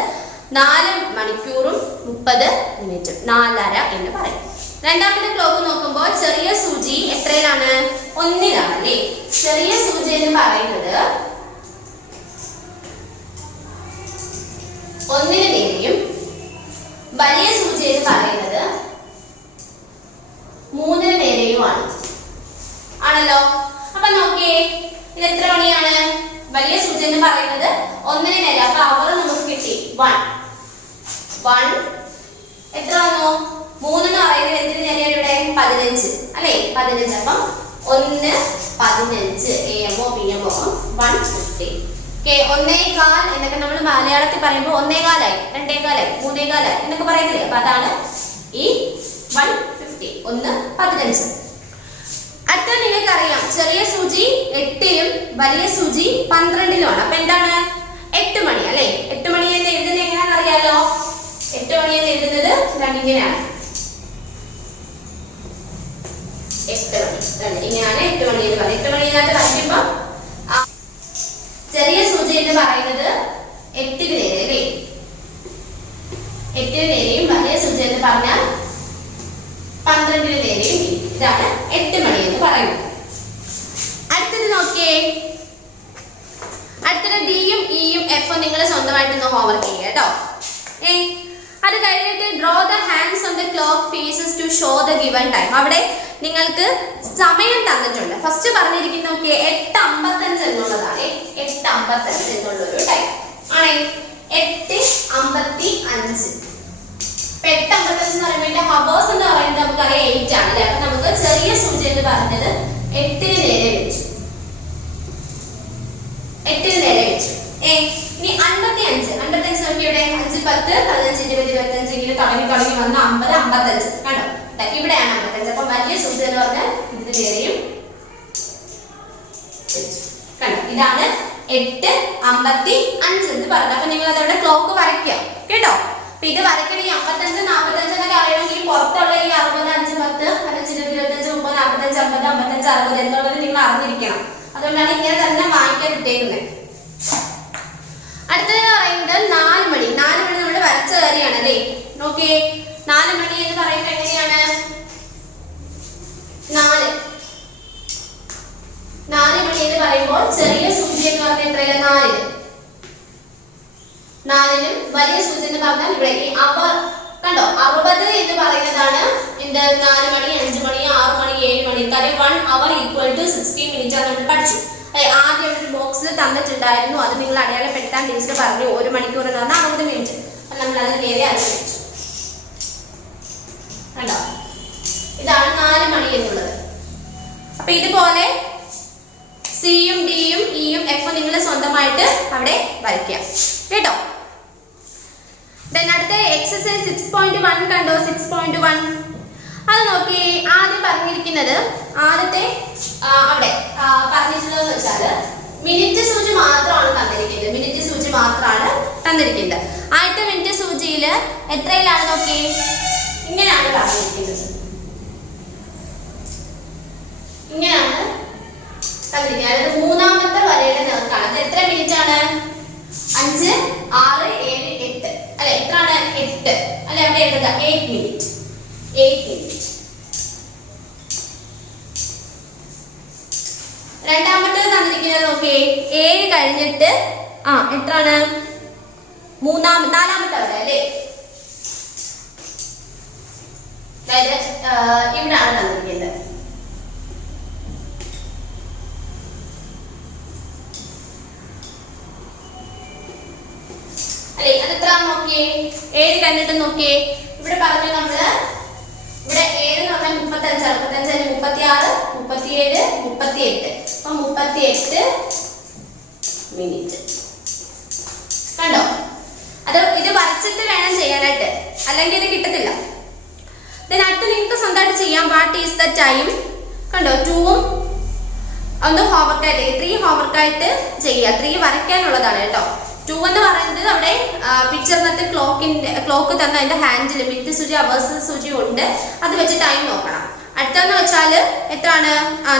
4 മണിക്കൂറും 30 മിനിറ്റും 4:30 എന്ന് പറയും. രണ്ടാമത്തെ ക്ലോക്ക് നോക്കുമ്പോൾ ചെറിയ സൂചി എത്രയിലാണ്? 1-ലാണ് അല്ലേ? ചെറിയ സൂചി എന്ന് പറയുന്നത് 1 നേരെയും വലിയ സൂചി എന്ന് പറയുന്നത് 3 നേരെയുമാണ്. ആണല്ലോ? അപ്പൊ നോക്കിയേ, ഇത് എത്ര മണിയാണ്? വലിയ സൂചി എന്ന് പറയുന്നത് 1 നേരെ. അപ്പൊ അവർ നമുക്ക് കിട്ടി 1 എത്ര വന്നു? 3 എന്ന് പറയുന്നത് എന്തിനു നേരെയാണ് ഇവിടെ? 15 അല്ലേ? 15. അപ്പം 1:15 AM-ഓ PM-ഓ 1:50. ഓക്കെ, 1:15 എന്നൊക്കെ നമ്മൾ മലയാളത്തിൽ പറയുമ്പോൾ 1:15 2:15 3:15 എന്നൊക്കെ പറയുന്നില്ലേ? അപ്പൊ അതാണ് ഈ 1:50, 1:15. അടുത്ത നിങ്ങൾക്കറിയാം ചെറിയ സൂചി 8-ലും വലിയ സൂചി 12-ലുമാണ്. അപ്പൊ എന്താണ് 8 മണി അല്ലേ? 8 മണി എന്ന് എഴുതുന്നത് എങ്ങനെയാണെന്ന് അറിയാലോ? 8 മണി എന്ന് എഴുതുന്നത് ഇങ്ങനെയാണ്. 8 മണി ഇങ്ങനെയാണ് 8 മണി എന്ന് പറയുന്നത്. 8 മണിനകത്ത് വരയ്ക്കുമ്പോൾ ചെറിയ സൂചി എന്ന് പറയുന്നത് 8-ന് നേരെ അല്ലേ? 8-ന് നേരെയും വലിയ സൂചി എന്ന് പറഞ്ഞാൽ 12-ന് നേരെയും. ഇതാണ് 8 മണി എന്ന് പറയുന്നത്. അടുത്തത് നോക്കിയേ. അടുത്തത് ഡിയും ഇയും എഫും നിങ്ങൾ സ്വന്തമായിട്ടൊന്ന് ഹോംവർക്ക് ചെയ്യുക കേട്ടോ. അത് കഴിഞ്ഞിട്ട് draw the hands on the clock faces to show the given time. അവിടെ നിങ്ങൾക്ക് സമയം തന്നിട്ടുണ്ട്. ഫസ്റ്റ് പറഞ്ഞിരിക്കുന്ന നോക്കിയേ 8:55 എന്നുള്ളതാണ്. 8:55 എന്നുള്ളൊരു ടൈം ആണേ. 8:55. 8:55 എന്ന് പറയുമ്പോൾ ഹവേഴ്സ് എന്ന് പറയുന്നത് നമുക്കറിയാം 8 ആണ് അല്ലേ? അപ്പൊ നമുക്ക് ചെറിയ സൂചി എന്ന് പറഞ്ഞത് 8-ന് നേരെ വെച്ചു. 8-ന് നേരെ വെച്ചു. ഇനി 55 നോക്കിയുടെ 5, 10, 15, 20, 25 ഇങ്ങനെ തുടങ്ങി വന്ന 50, 55 കണ്ടോ? ഇവിടെയാണ് 55. അപ്പൊ വലിയ സൂചി എന്ന് പറഞ്ഞാൽ ഇതിന് നേരെയും കണ്ടോ? ഇതാണ് 8:55 എന്ന് പറഞ്ഞത്. അപ്പൊ നിങ്ങൾ അതവിടെ ക്ലോക്ക് വരയ്ക്കുക കേട്ടോ. അപ്പൊ ഇത് വരയ്ക്കണ ഈ 55, 45 എന്നൊക്കെ അറിയണമെങ്കിൽ പുറത്തുള്ള ഈ 60, 5, 10, 15, 20, 25, 30, 45, 50, 55, 60 എന്നുള്ളത് നിങ്ങൾ അറിഞ്ഞിരിക്കണം. അതുകൊണ്ടാണ് ഇങ്ങനെ തന്നെ വായിക്കാൻ ഇട്ടേക്കുന്നത്. അടുത്തത് പറയുന്നത് 4 മണി. 4 മണി നമ്മൾ വരച്ച കാര്യമാണ് അല്ലേ? നോക്കിയേ 4 മണി എന്ന് പറയുമ്പോൾ എങ്ങനെയാണ്? 4 മണി എന്ന് പറയുമ്പോൾ ചെറിയ സൂചി എന്ന് പറഞ്ഞാൽ എത്രയില്ല? 4-ലും വലിയ സൂചി എന്ന് പറഞ്ഞാൽ ഇവിടെ ഈ കണ്ടോ 60 എന്ന് പറയുന്നതാണ് എന്ത്? 4 മണി, 5 മണി, 6 മണി, 7 മണി. കാര്യം 1 hour = 60 minutes ആണ് നമ്മൾ പഠിച്ചു. ആദ്യം ഒരു ബോക്സിൽ തന്നിട്ടുണ്ടായിരുന്നു. അത് നിങ്ങൾ അടയാളപ്പെടുത്താൻ ടീച്ചർ പറഞ്ഞു. 1 മണിക്കൂർ എന്ന് പറഞ്ഞാൽ 60 മിനിറ്റ്. അപ്പൊ നമ്മൾ അതിന് നേരെ അറിയിച്ചു കണ്ടോ? ഇതാണ് 4 മണി എന്നുള്ളത്. അപ്പൊ ഇതുപോലെ സിയും ഡിയും ഇയും എഫും നിങ്ങൾ സ്വന്തമായിട്ട് അവിടെ വരയ്ക്കുക കേട്ടോ. അടുത്ത എക്സസൈസ് 6.1 കണ്ടോ? 6.1 അത് നോക്കി. ആദ്യം പറഞ്ഞിരിക്കുന്നത് ആദ്യത്തെ അവിടെ പറഞ്ഞിട്ടുള്ളതെന്ന് വെച്ചാല് മിനിറ്റ് സൂചി മാത്രമാണ് തന്നിരിക്കുന്നത്. മിനിറ്റ് സൂചി മാത്രമാണ് തന്നിരിക്കുന്നത്. ആദ്യത്തെ മിനിറ്റ് സൂചിയിൽ എത്രയിലാണ് നോക്കി? ഇങ്ങനെയാണ് പറഞ്ഞിരിക്കുന്നത്. ഇങ്ങനെയാണ് തന്നിരിക്കുന്നത്. അതായത് മൂന്നാമത്തെ വരയുടെ നേർക്കാണ്. അത് എത്ര മിനിറ്റ് ആണ്? 5, 6, 7, 8 അല്ലെ? എത്രയാണ്? 8 അല്ലെ? അവിടെ എഴുതുക 8 മിനിറ്റ്. 8 മിനിറ്റ്. രണ്ടാമത്തെ തന്നിരിക്കുന്നത് നോക്കിയേ 7 കഴിഞ്ഞിട്ട് എത്രയാണ്? നാലാമത്തെ വരെ അല്ലേ? അതായത് ഇവിടാണ് തന്നിരിക്കുന്നത്. അല്ലെ? അത് എത്ര നോക്കിയേ? 7 കഴിഞ്ഞിട്ട് നോക്കിയേ. ഇവിടെ പറഞ്ഞു നമ്മള് ഇവിടെ 7 എന്ന് പറഞ്ഞാൽ 35 ആണ്. 35, 36, 37, 38. അപ്പൊ 38 മിനിറ്റ് കണ്ടോ? അത് ഇത് വരച്ചിട്ട് വേണം ചെയ്യാനായിട്ട്, അല്ലെങ്കിൽ ഇത് കിട്ടത്തില്ല. അടുത്ത് നിങ്ങൾക്ക് സ്വന്തമായിട്ട് ചെയ്യാം. വാട്ട് ഈസ് ദ ടൈം കണ്ടോ? 2ഉം ഒന്ന് ഹോംവർക്കായിട്ട് 3 ഹോംവർക്കായിട്ട് ചെയ്യുക. 3 വരയ്ക്കാനുള്ളതാണ് കേട്ടോ. 2 എന്ന് പറയുന്നത് അവിടെ പിക്ചറിനകത്ത് ക്ലോക്ക് തന്ന അതിന്റെ ഹാൻഡിൽ മിനിറ്റ് സൂചി, അവേഴ്സ് സൂചി ഉണ്ട്. അത് വെച്ച് ടൈം നോക്കണം. അടുത്തെന്ന് വെച്ചാൽ എത്രയാണ്?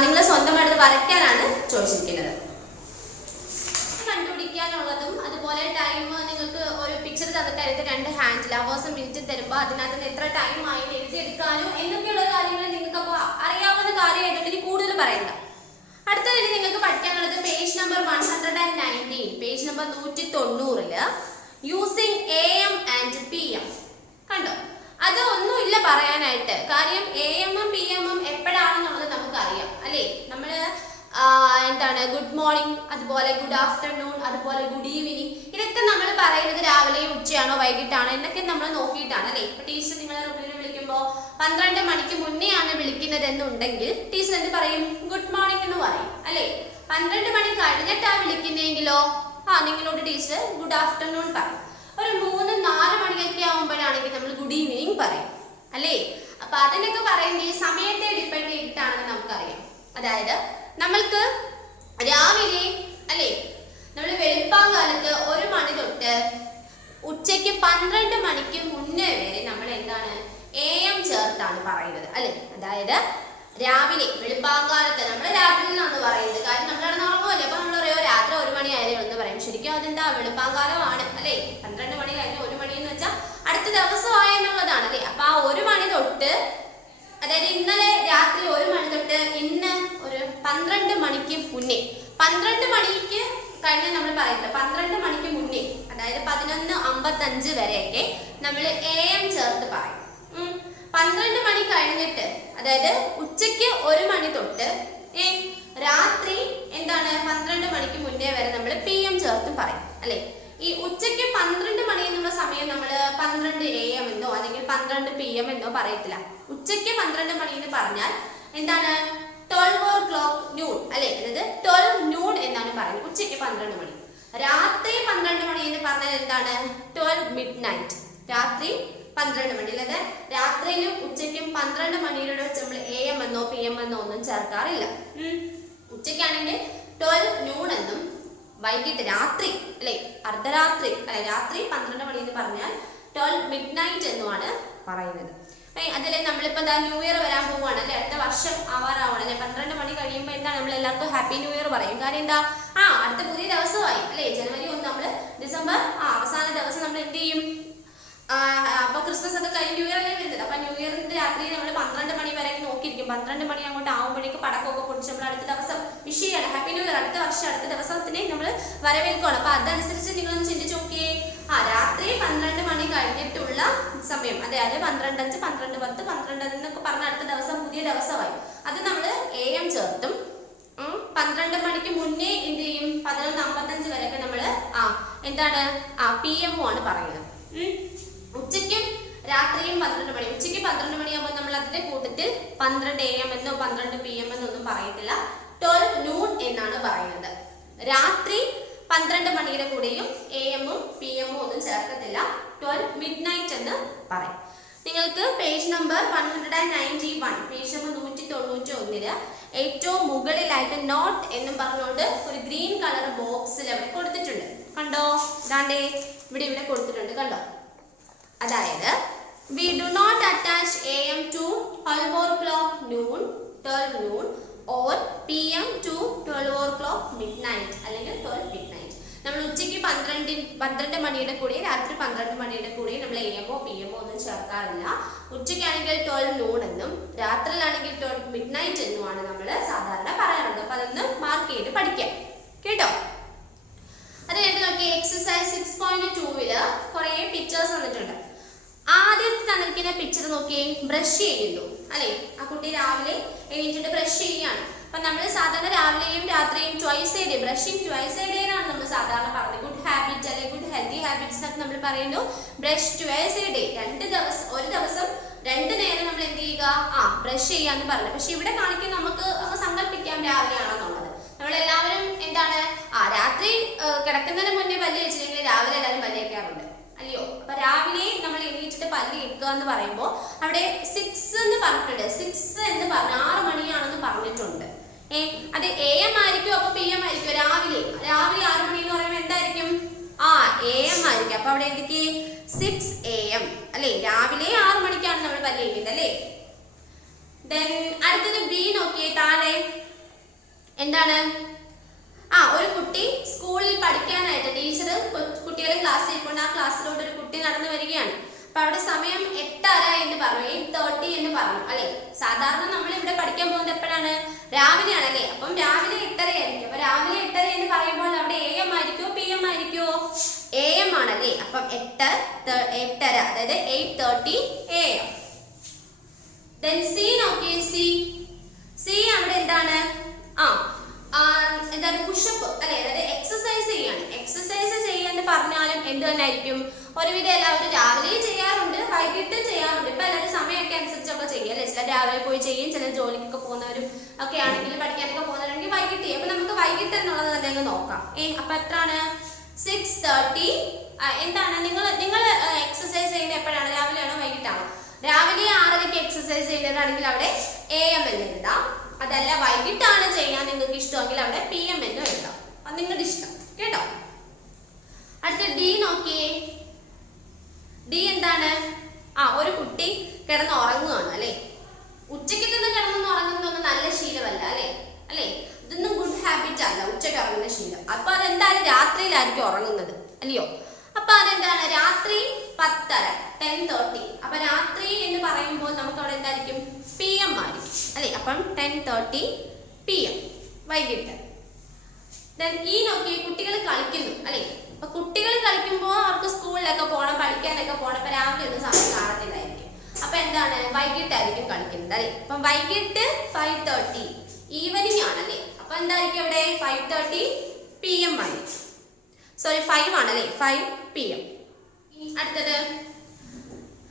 നിങ്ങൾ സ്വന്തമായിട്ട് വരയ്ക്കാനാണ് ചോദിച്ചിരിക്കുന്നത്. കണ്ടുപിടിക്കാനുള്ളതും അതുപോലെ ടൈം നിങ്ങൾക്ക് ഒരു പിക്ചർ തന്നിട്ട് അതിന്റെ 2 ഹാൻഡിൽ അവേഴ്സും മിനിറ്റ് തരുമ്പോൾ അതിനകത്ത് എത്ര ടൈം ആയി എഴുതിയെടുക്കാനും എന്നൊക്കെയുള്ള കാര്യങ്ങൾ നിങ്ങൾക്ക് അപ്പോൾ അറിയാവുന്ന കാര്യമായിട്ടുണ്ട്. ഇനി കൂടുതൽ പറയണ്ട. അടുത്തതിന് നിങ്ങൾക്ക് പഠിക്കാനുള്ളത് page number 119, page number 190 using AM and PM കണ്ടോ? അത് ഒന്നുമില്ല പറയാനായിട്ട്. കാര്യം AM ഉം PM ഉം എപ്പോഴാണെന്നുള്ളത് നമുക്കറിയാം അല്ലേ? നമ്മൾ എന്താണ് ഗുഡ് മോർണിംഗ്, അതുപോലെ ഗുഡ് ആഫ്റ്റർനൂൺ, അതുപോലെ ഗുഡ് ഈവനിങ്, ഇതൊക്കെ നമ്മൾ പറയുന്നത് രാവിലെയും ഉച്ചയാണോ വൈകിട്ടാണോ എന്നൊക്കെ നമ്മൾ നോക്കിയിട്ടാണ് അല്ലേ? ഇപ്പൊ ടീച്ചർ നിങ്ങളെ റൂമിൽ വിളിക്കുമ്പോൾ 12 മണിക്ക് മുന്നേ ആണ് വിളിക്കുന്നത് എന്നുണ്ടെങ്കിൽ ടീച്ചർ എന്ത് പറയും? ഗുഡ് മോർണിംഗ് എന്ന് പറയും അല്ലേ? 12 മണി കഴിഞ്ഞിട്ടാ വിളിക്കുന്നതെങ്കിലോ നിങ്ങളോട് ടീച്ചർ ഗുഡ് ആഫ്റ്റർനൂൺ പറയും. ഒരു 3-4 മണിയൊക്കെ ആവുമ്പോഴാണെങ്കിൽ നമ്മൾ ഗുഡ് ഈവനിങ് പറയും അല്ലേ? അപ്പൊ അതിനൊക്കെ പറയുന്നത് ഈ സമയത്തെ ഡിപ്പെൻഡ് ചെയ്തിട്ടാണെന്ന് നമുക്കറിയാം. അതായത് നമ്മൾക്ക് രാവിലെ അല്ലേ നമ്മൾ വെളുപ്പാങ്കാലത്ത് 1 മണി തൊട്ട് ഉച്ചയ്ക്ക് 12 മണിക്ക് മുന്നേ വരെ നമ്മൾ എന്താണ് AM ചേർത്താണ് പറയുന്നത് അല്ലേ. അതായത് രാവിലെ വെളുപ്പാങ്കാലത്ത് നമ്മൾ രാത്രി എന്നാണ് പറയുന്നത്. കാര്യം നമ്മൾ കിടന്ന് ഉറങ്ങുമല്ലേ, അപ്പൊ നമ്മൾ പറയോ രാത്രി 1 മണി ആയതേ എന്ന് പറയും. ശരിക്കും അതെന്താ വെളുപ്പാങ്കാലമാണ് അല്ലേ. 12 മണി കഴിഞ്ഞ് 1 മണി എന്ന് വെച്ചാൽ അടുത്ത ദിവസമായി എന്നുള്ളതാണ് അല്ലേ. അപ്പൊ ആ 1 മണി തൊട്ട്, അതായത് ഇന്നലെ രാത്രി 1 മണി തൊട്ട് ഇന്ന് ഒരു 12 മണിക്ക് മുന്നേ, 12 മണിക്ക് കഴിഞ്ഞ് നമ്മൾ പറയുന്നത് 12 മണിക്ക് മുന്നേ, അതായത് 11:55 വരെയൊക്കെ നമ്മൾ AM ചേർത്ത് പറയും. 12 മണി കഴിഞ്ഞിട്ട്, അതായത് ഉച്ചയ്ക്ക് 1 മണി തൊട്ട് രാത്രി എന്താണ് 12 മണിക്ക് മുന്നേ വരെ നമ്മൾ PM ചേർത്തും പറയും അല്ലെ. ഈ ഉച്ചയ്ക്ക് 12 മണി എന്നുള്ള സമയം നമ്മൾ 12 AM എന്നോ അല്ലെങ്കിൽ 12 PM എന്നോ പറയത്തില്ല. ഉച്ചയ്ക്ക് 12 മണി എന്ന് പറഞ്ഞാൽ എന്താണ് 12 noon അല്ലെ, അതായത് 12 noon എന്നാണ് പറയുന്നത്. ഉച്ചയ്ക്ക് 12 മണി. രാത്രി 12 മണി എന്ന് പറഞ്ഞാൽ എന്താണ് 12 midnight. രാത്രി 12 മണി, അല്ലാതെ രാത്രിയിലും ഉച്ചയ്ക്കും 12 മണിയുടെ വെച്ച് നമ്മൾ AM എന്നോ PM എന്നോ ഒന്നും ചേർക്കാറില്ല. ഉച്ചയ്ക്കാണെങ്കിൽ 12 noon എന്നും വൈകിട്ട് രാത്രി അല്ലെ അർദ്ധരാത്രി അല്ലെ രാത്രി 12 മണി എന്ന് പറഞ്ഞാൽ 12 midnight എന്നുമാണ് പറയുന്നത്. അതിൽ നമ്മളിപ്പോ എന്താ ന്യൂ ഇയർ വരാൻ പോവുകയാണ് അല്ലെ, അടുത്ത വർഷം ആവാറാവണം അല്ലെ. 12 മണി കഴിയുമ്പോൾ എന്താണ് നമ്മൾ എല്ലാവർക്കും ഹാപ്പി ന്യൂ ഇയർ പറയും. കാര്യം എന്താ അടുത്ത പുതിയ ദിവസമായി അല്ലെ. ജനുവരി 1 നമ്മൾ ഡിസംബർ അവസാന ദിവസം നമ്മൾ എന്ത് ചെയ്യും, അപ്പൊ ക്രിസ്മസ് ഒക്കെ കഴിഞ്ഞ് ന്യൂ ഇയർ അല്ലേ വരുന്നത്. അപ്പൊ ന്യൂ ഇയറിന്റെ രാത്രി നമ്മൾ 12 മണി വരെ നോക്കിയിരിക്കും. 12 മണി അങ്ങോട്ട് ആവുമ്പോഴേക്ക് പടക്കമൊക്കെ പൊടിച്ച് നമ്മൾ അടുത്ത ദിവസം വിഷ് ചെയ്യാണ് ഹാപ്പി ന്യൂ ഇയർ, അടുത്ത വർഷം അടുത്ത ദിവസത്തിനെ നമ്മൾ വരവേൽക്കുകയാണ്. അപ്പൊ അതനുസരിച്ച് നിങ്ങളൊന്ന് ചിന്തിച്ച് നോക്കിയേ. രാത്രി 12 മണി കഴിഞ്ഞിട്ടുള്ള സമയം, അതായത് 12:05, 12:10, 12 എന്നൊക്കെ പറഞ്ഞ അടുത്ത ദിവസം പുതിയ ദിവസമായി. അത് നമ്മൾ AM ചേർത്തും 12 മണിക്ക് മുന്നേ എന്ത് ചെയ്യും 11:55 വരെയൊക്കെ നമ്മൾ എന്താണ് PM ആണ് പറയുന്നത്. ഉച്ചയ്ക്കും രാത്രിയും 12 മണി. ഉച്ചയ്ക്ക് 12 മണിയാകുമ്പോൾ നമ്മൾ അതിന്റെ കൂട്ടത്തിൽ 12 AM എന്നോ 12 PM എന്നോ ഒന്നും പറയത്തില്ല. 12 noon എന്നാണ് പറയുന്നത്. രാത്രി 12 മണിയുടെ കൂടെയും AM ഉം PM ഉം ഒന്നും ചേർക്കത്തില്ല. 12 midnight എന്ന് പറയും. നിങ്ങൾക്ക് പേജ് നമ്പർ 191, പേജ് നമ്പർ 191 ഏറ്റവും മുകളിലായിട്ട് നോട്ട് എന്നും പറഞ്ഞുകൊണ്ട് ഒരു ഗ്രീൻ കളർ ബോക്സിൽ അവിടെ കൊടുത്തിട്ടുണ്ട്. കണ്ടോ, ഇതാണ്ടേ ഇവിടെ കൊടുത്തിട്ടുണ്ട് കണ്ടോ. അതായത് we do not attach AM to 12 noon or PM to 12 midnight അല്ലെങ്കിൽ 12 midnight. നമ്മൾ ഉച്ചയ്ക്ക് 12 മണിയുടെ കൂടെ രാത്രി 12 മണിയുടെ കൂടെ നമ്മൾ AM ഓ PM ഓ ഒന്നും ചേർക്കാറില്ല. ഉച്ചയ്ക്കാണെങ്കിൽ 12 noon എന്നും രാത്രിയിലാണെങ്കിൽ 12 midnight എന്നുമാണ് നമ്മൾ സാധാരണ പറയാറുള്ളത്. അപ്പൊ അതൊന്ന് മാർക്ക് ചെയ്ത് പഠിക്കാം കേട്ടോ. അത് കഴിഞ്ഞിട്ട് നോക്കി എക്സസൈസ് 6.2 കുറെ പിക്ചേഴ്സ് വന്നിട്ടുണ്ട്. ആദ്യത്തെ തന്നിരിക്കുന്ന പിക്ചർ നോക്കിയേ, ബ്രഷ് ചെയ്യുന്നു അല്ലെ. ആ കുട്ടി രാവിലെ എണീറ്റിട്ട് ബ്രഷ് ചെയ്യാണ്. അപ്പൊ നമ്മൾ സാധാരണ രാവിലെയും രാത്രിയും twice A day, brushing twice A day എന്നാണ് നമ്മൾ സാധാരണ പറയുന്നത്. ഗുഡ് ഹാബിറ്റ് അല്ലെ ഗുഡ് ഹെൽത്തി ഹാബിറ്റ്സ് എന്നൊക്കെ നമ്മൾ പറയുന്നു. ബ്രഷ് ട്വൈസ് എ ഡേ, ഒരു ദിവസം 2 നേരം നമ്മൾ എന്ത് ചെയ്യുക ബ്രഷ് ചെയ്യാന്ന് പറഞ്ഞു. പക്ഷെ ഇവിടെ കാണിക്കാൻ നമുക്ക് സങ്കല്പിക്കാം രാവിലെ ആണെന്നുള്ളത്. നമ്മളെല്ലാവരും എന്താണ് രാത്രി കിടക്കുന്നതിന് മുന്നേ പല്ല് വെച്ചില്ലെങ്കിൽ രാവിലെ എല്ലാവരും പല്ല് വയ്ക്കാറുണ്ട് അല്ലയോ. അപ്പൊ രാവിലെ നമ്മൾ എണീറ്റിട്ട് പല്ല് ഇക്കുക എന്ന് പറയുമ്പോൾ അവിടെ 6 എന്ന് പറഞ്ഞിട്ടുണ്ട്. 6 എന്ന് പറഞ്ഞ 6 മണിയാണെന്ന് പറഞ്ഞിട്ടുണ്ട്. അത് AM ആയിരിക്കും അപ്പൊ PM ആയിരിക്കും. രാവിലെ 6 മണി എന്ന് പറയുമ്പോൾ എന്തായിരിക്കും AM ആയിരിക്കും. അപ്പൊ അവിടെ എന്തൊക്കെ 6 AM അല്ലെ, രാവിലെ 6 മണിക്കാണ് നമ്മൾ പല്ല് കഴിക്കുന്നത് അല്ലേ. ദെൻ അടുത്തത് B നോക്കിയേ, താഴെ എന്താണ് ഒരു കുട്ടി സ്കൂളിൽ പഠിക്കാനായിട്ട് ടീച്ചർ കുട്ടികളെ ക്ലാസ്സിൽ കൊണ്ട് ആ ക്ലാസ്സിലോട്ട് ഒരു കുട്ടി നടന്നു വരികയാണ്. അപ്പൊ അവിടെ സമയം 8:30 എന്ന് പറഞ്ഞു, 8:30 എന്ന് പറഞ്ഞു അല്ലെ. സാധാരണ നമ്മൾ ഇവിടെ പഠിക്കാൻ പോകുന്നത് എപ്പോഴാണ്, രാവിലെയാണ് അല്ലെ. അപ്പം രാവിലെ 8:30 ആയിരിക്കും. അപ്പൊ രാവിലെ 8:30 എന്ന് പറയുമ്പോൾ അവിടെ AM ആയിരിക്കുമോ PM ആയിരിക്കുമോ, AM ആണല്ലേ. അപ്പം 8:30 അതായത് 8:30 AM. Then C നോക്കിയേ, C അവിടെ എന്താണ് എന്താണ് പുഷപ്പ് അല്ലെ, അതായത് എക്സസൈസ് ചെയ്യാണ്. എക്സസൈസ് ചെയ്യാന്ന് പറഞ്ഞാലും എന്ത് തന്നെ ആയിരിക്കും, ഒരുവിധം എല്ലാവരും രാവിലെ ചെയ്യാറുണ്ട്, വൈകിട്ടും ചെയ്യാറുണ്ട്. ഇപ്പൊ എല്ലാവരും സമയമൊക്കെ അനുസരിച്ചൊക്കെ ചെയ്യും അല്ലെ. ചില രാവിലെ പോയി ചെയ്യും, ചില ജോലിക്കൊക്കെ പോകുന്നവരും ഒക്കെ ആണെങ്കിൽ പഠിക്കാനൊക്കെ പോകുന്നവരാണെങ്കിൽ വൈകിട്ട് ചെയ്യും. അപ്പൊ നമുക്ക് വൈകിട്ട് എന്നുള്ളത് തന്നെ അങ്ങ് നോക്കാം. അപ്പൊ എത്രയാണ് 6:30. എന്താണ് നിങ്ങൾ എക്സസൈസ് ചെയ്യുന്നത് എപ്പോഴാണ്, രാവിലെയാണോ വൈകിട്ടാണോ? രാവിലെ 6:30 എക്സസൈസ് ചെയ്യുന്നതാണെങ്കിൽ അവിടെ AM എന്ന് എഴുതാം. അതല്ല വൈകിട്ടാണ് ചെയ്യാൻ നിങ്ങൾക്ക് ഇഷ്ടമെങ്കിൽ അവിടെ PM എന്ന് എഴുതാം. അത് നിങ്ങളുടെ ഇഷ്ടം കേട്ടോ. അടുത്ത ഡി നോക്കിയേ. ഡി എന്താണ്? ഒരു കുട്ടി കിടന്ന് ഉറങ്ങുകയാണ് അല്ലെ. ഉച്ചയ്ക്ക് തന്നെ കിടന്ന് ഉറങ്ങുന്നതൊന്നും നല്ല ശീലമല്ല അല്ലെ. ഇതൊന്നും ഗുഡ് ഹാബിറ്റ് അല്ല ഉച്ചയ്ക്ക് ഉറങ്ങുന്ന ശീലം. അപ്പൊ അതെന്തായാലും രാത്രിയിലായിരിക്കും ഉറങ്ങുന്നത് അല്ലയോ. അപ്പൊ അതെന്താണ്? രാത്രി 10:30 10:30. അപ്പൊ രാത്രി എന്ന് പറയുമ്പോൾ നമുക്ക് അവിടെ എന്തായിരിക്കും? PM ആയിരിക്കും അല്ലെ. അപ്പം 10:30 PM വൈകിട്ട്. ഈ നോക്കി കുട്ടികൾ കളിക്കുന്നു അല്ലെ. അപ്പൊ കുട്ടികൾ കളിക്കുമ്പോൾ അവർക്ക് സ്കൂളിലൊക്കെ പോകണം, പഠിക്കാനൊക്കെ പോകണം. അപ്പൊ രാവിലെ ഒന്നും സമയം കാണത്തില്ലായിരിക്കും. അപ്പൊ എന്താണ്? വൈകിട്ടായിരിക്കും കളിക്കുന്നത് അല്ലെ. അപ്പൊ വൈകിട്ട് 5:30 ഈവനിങ് ആണല്ലേ. അപ്പൊ എന്തായിരിക്കും അവിടെ? 5:30 PM ആയിരിക്കും. സോറി 5 ആണല്ലേ. 5 PM. അടുത്തത്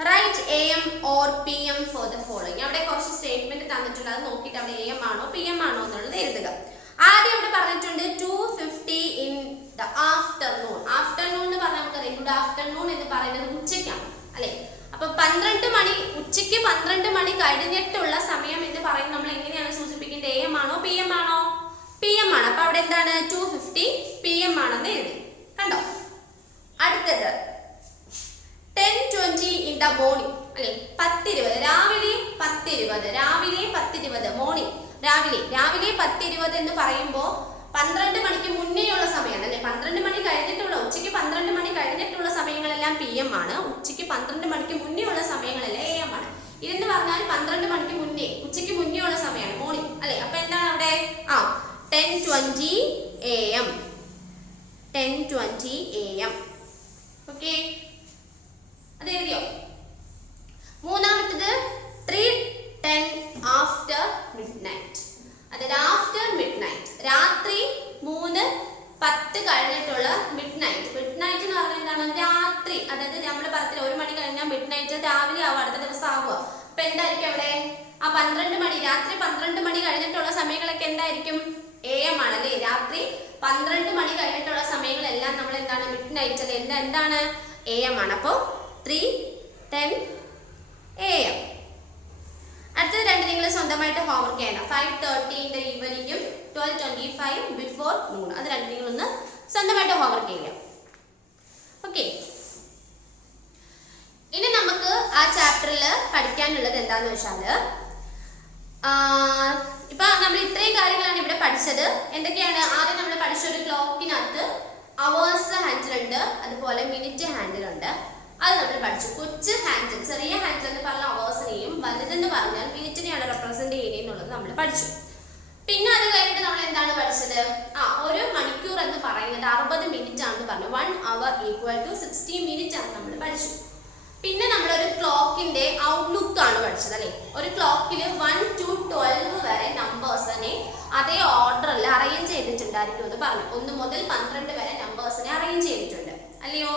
right AM or PM for the following. അവിടെ കുറച്ച് സ്റ്റേറ്റ്മെന്റ് തന്നിട്ടുണ്ട്. അത് നോക്കിയിട്ട് അവിടെ AM ആണോ PM ആണോ എന്നുള്ളത് എഴുതുക. ആദ്യം ഇവിടെ പറഞ്ഞിട്ടുണ്ട് 2:50 in the afternoon. ആഫ്റ്റർനൂൺ എന്ന് പറഞ്ഞാൽ നമുക്കറിയാം ഗുഡ് ആഫ്റ്റർനൂൺ എന്ന് പറയുന്നത് ഉച്ചയ്ക്കാണ് അല്ലെ. അപ്പൊ 12 മണി, ഉച്ചയ്ക്ക് 12 മണി കഴിഞ്ഞിട്ടുള്ള സമയം എന്ന് പറയുന്നത് നമ്മൾ എങ്ങനെയാണ് സൂചിപ്പിക്കേണ്ടത്? AM ആണോ PM ആണോ? PM ആണ്. അപ്പൊ അവിടെ എന്താണ്? 2:50 PM ആണെന്ന് എഴുതി. കണ്ടോ? അടുത്തത് 10:20 in the morning അല്ലെ. 10:20 രാവിലെ 10:20 രാവിലെ 10:20 മോർണിംഗ് രാവിലെ 10:20 എന്ന് പറയുമ്പോൾ 12 മണിക്ക് മുന്നേയുള്ള സമയമാണ് അല്ലെ. 12 മണി കഴിഞ്ഞിട്ടുള്ള, ഉച്ചയ്ക്ക് 12 മണി കഴിഞ്ഞിട്ടുള്ള സമയങ്ങളെല്ലാം PM ആണ്. ഉച്ചയ്ക്ക് 12 മണിക്ക് മുന്നേ ഉള്ള സമയങ്ങളെല്ലാം AM ആണ്. ഇതെന്ന് പറഞ്ഞാൽ 12 മണിക്ക് മുന്നേ, ഉച്ചയ്ക്ക് മുന്നേ ഉള്ള സമയമാണ് മോർണിംഗ് അല്ലെ. അപ്പൊ എന്താണ് അവിടെ? 10:20 AM 10:20 AM. ഓക്കെ, അത് എഴുതിയോ? മൂന്നാമത്തത് 3:10 after midnight. അതായത് ആഫ്റ്റർ മിഡ് നൈറ്റ്, രാത്രി 3:10 കഴിഞ്ഞിട്ടുള്ള മിഡ് നൈറ്റ്. മിഡ് നൈറ്റ് എന്ന് പറഞ്ഞാൽ എന്താണ്? രാത്രി. അതായത് നമ്മൾ പറഞ്ഞില്ല 1 മണി കഴിഞ്ഞാൽ മിഡ് നൈറ്റ് രാവിലെ ആവും, അടുത്ത ദിവസം ആവുക. അപ്പൊ എന്തായിരിക്കും അവിടെ? 12 മണി, രാത്രി 12 മണി കഴിഞ്ഞിട്ടുള്ള സമയങ്ങളൊക്കെ എന്തായിരിക്കും? AM ആണല്ലേ. രാത്രി 12 മണി കഴിഞ്ഞിട്ടുള്ള സമയങ്ങളെല്ലാം നമ്മൾ എന്താണ്? മിഡ് നൈറ്റ് അല്ലെ. എന്താണ്? AM ആണ്. അപ്പോ 3:10 AM. അടുത്തത് രണ്ട് നിങ്ങൾ സ്വന്തമായിട്ട് ഹോംവർക്ക് ചെയ്യണം. 5:30 in the evening 12:25 before noon. അത് രണ്ട് നിങ്ങളൊന്ന് സ്വന്തമായിട്ട് ഹോംവർക്ക് ചെയ്യാം. ഓക്കെ, ഇനി നമുക്ക് ആ ചാപ്റ്ററിൽ പഠിക്കാനുള്ളത് എന്താന്ന് വെച്ചാല് ഇപ്പൊ നമ്മൾ ഇത്രയും കാര്യങ്ങളാണ് ഇവിടെ പഠിച്ചത്. എന്തൊക്കെയാണ്? ആദ്യം നമ്മൾ പഠിച്ച ഒരു ക്ലോക്കിനകത്ത് അവേഴ്സ് ഹാൻഡിൽ ഉണ്ട്, അതുപോലെ മിനിറ്റ് ഹാൻഡിൽ ഉണ്ട്. അത് നമ്മൾ പഠിച്ചു. കൊച്ചു ഹാൻഡിൽ, ചെറിയ ഹാൻഡിൽ എന്ന് പറഞ്ഞ അവേഴ്സിനെയും വലുതെന്ന് പറഞ്ഞാൽ മിനിറ്റിനെയാണ് റെപ്രസെന്റ് ചെയ്യുന്നത് എന്നുള്ളത് നമ്മൾ പഠിച്ചു. പിന്നെ അത് കഴിഞ്ഞിട്ട് നമ്മൾ എന്താണ് പഠിച്ചത്? ഒരു മണിക്കൂർ എന്ന് പറയുന്നത് 60 മിനിറ്റ് ആണെന്ന് പറഞ്ഞു. 1 hour = 60 മിനിറ്റ് ആണ് നമ്മൾ പഠിച്ചു. പിന്നെ നമ്മൾ ഒരു ക്ലോക്കിന്റെ ഔട്ട്ലുക്ക് ആണ് പഠിച്ചത് അല്ലെ. ഒരു ക്ലോക്കിൽ 1 to 12 വരെ നമ്പേഴ്സിനെ അതേ ഓർഡറിൽ അറേഞ്ച് ചെയ്തിട്ടുണ്ടായിരിക്കും എന്ന് പറഞ്ഞു. 1 മുതൽ 12 വരെ നമ്പേഴ്സിനെ അറേഞ്ച് ചെയ്തിട്ടുണ്ട് അല്ലയോ.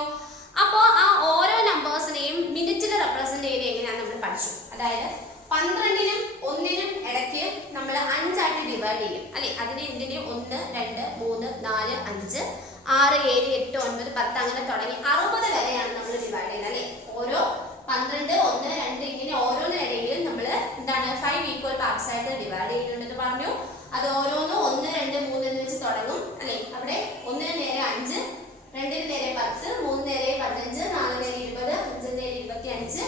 അപ്പോ ആ ഓരോ നമ്പേഴ്സിനെയും മിനിറ്റിൽ റെപ്രസെന്റ് ചെയ്യുന്നത് എങ്ങനെയാണെന്ന് നമ്മൾ പഠിച്ചു. അതായത് 12നും 1നും ഇടയ്ക്ക് നമ്മൾ 5 ആയിട്ട് ഡിവൈഡ് ചെയ്യും അല്ലെ. അതിന് ഇതിന്റെ 1 2 3 4 5 6 7 8 9 10 അങ്ങനെ തുടങ്ങി 60 വരെയാണ് നമ്മൾ ഡിവൈഡ് ചെയ്യുന്നത് അല്ലെ. ഓരോ 12 1 2 ഇങ്ങനെ ഓരോന്നിനിടയിൽ നമ്മൾ എന്താണ് 5 ഈക്വൽ പാർട്സ് ആയിട്ട് ഡിവൈഡ് ചെയ്യുന്നുണ്ടെന്ന് പറഞ്ഞു. അത് ഓരോന്നും 1 2 3 എന്ന് വെച്ച് തുടങ്ങും അല്ലെ. അവിടെ 1ന് നേരെ 5, 2ന് നേരെ 10, 3 നേരെ 15, 4 നേരെ 20, 5 നേരെ 25,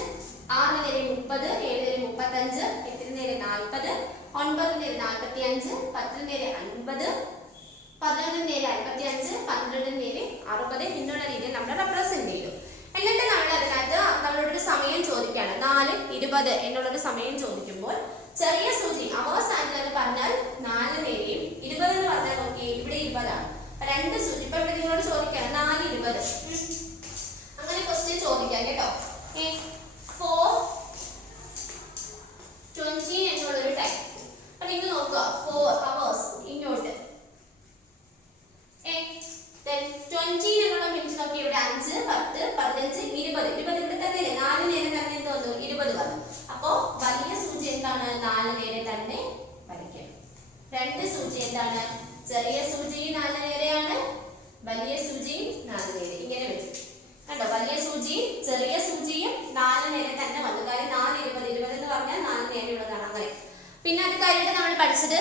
6 നേരെ 30, 7 നേരെ 35, 8 നേരെ 40, 9 നേരെ 45, 10 നേരെ 50, 11 നേരെ 55, 12 നേരെ 60 എന്നുള്ള രീതിയിൽ നമ്മൾ റെപ്രസെന്റ് ചെയ്തു. എന്നിട്ട് നമ്മൾ അതിനകത്ത് നമ്മളോടൊരു സമയം ചോദിക്കുകയാണ്. 4:20 എന്നുള്ളൊരു സമയം ചോദിക്കുമ്പോൾ ചെറിയ സൂചി അവേഴ്സ് ഹാൻഡിൽ എന്ന് പറഞ്ഞാൽ 4 നേരെയും 20 എന്ന് പറഞ്ഞാൽ നോക്കി ഇവിടെ 20 ആണ്. രണ്ട് സൂചി ഇപ്പൊ ഇവിടെ നിങ്ങളോട് ചോദിക്കുകയാണ് 4:20 അങ്ങനെ ക്വസ്റ്റ്യൻ ചോദിക്കാം കേട്ടോ. 4:20 എന്നുള്ളൊരു ടൈം. അപ്പൊ നിങ്ങൾ നോക്കുക 4 hours ഇങ്ങോട്ട് 20 എന്നുള്ള മിനിറ്റ് നോക്കി ഇവിടെ 5 10 15 20 ഇവിടെ തന്നെ 4 നേരെ തന്നെ എന്ത് വന്നു 20 വന്നു. അപ്പോ വലിയ സൂചി എന്താണ് 4 നേരെ തന്നെ വരയ്ക്കാം. രണ്ട് സൂചി എന്താണ് ചെറിയ സൂചി 4 നേരെയാണ്, വലിയ സൂചി 4 നേരെ ഇങ്ങനെ വരും കണ്ടോ. വലിയ സൂചിയും ചെറിയ സൂചിയും 4 നേരെ തന്നെ വന്നു. കാര്യം 4 20 20 എന്ന് പറഞ്ഞാൽ 4 നേരെയുള്ളതാണ്. അങ്ങനെ പിന്നെ അത് കഴിഞ്ഞിട്ട് നമ്മൾ പഠിച്ചത്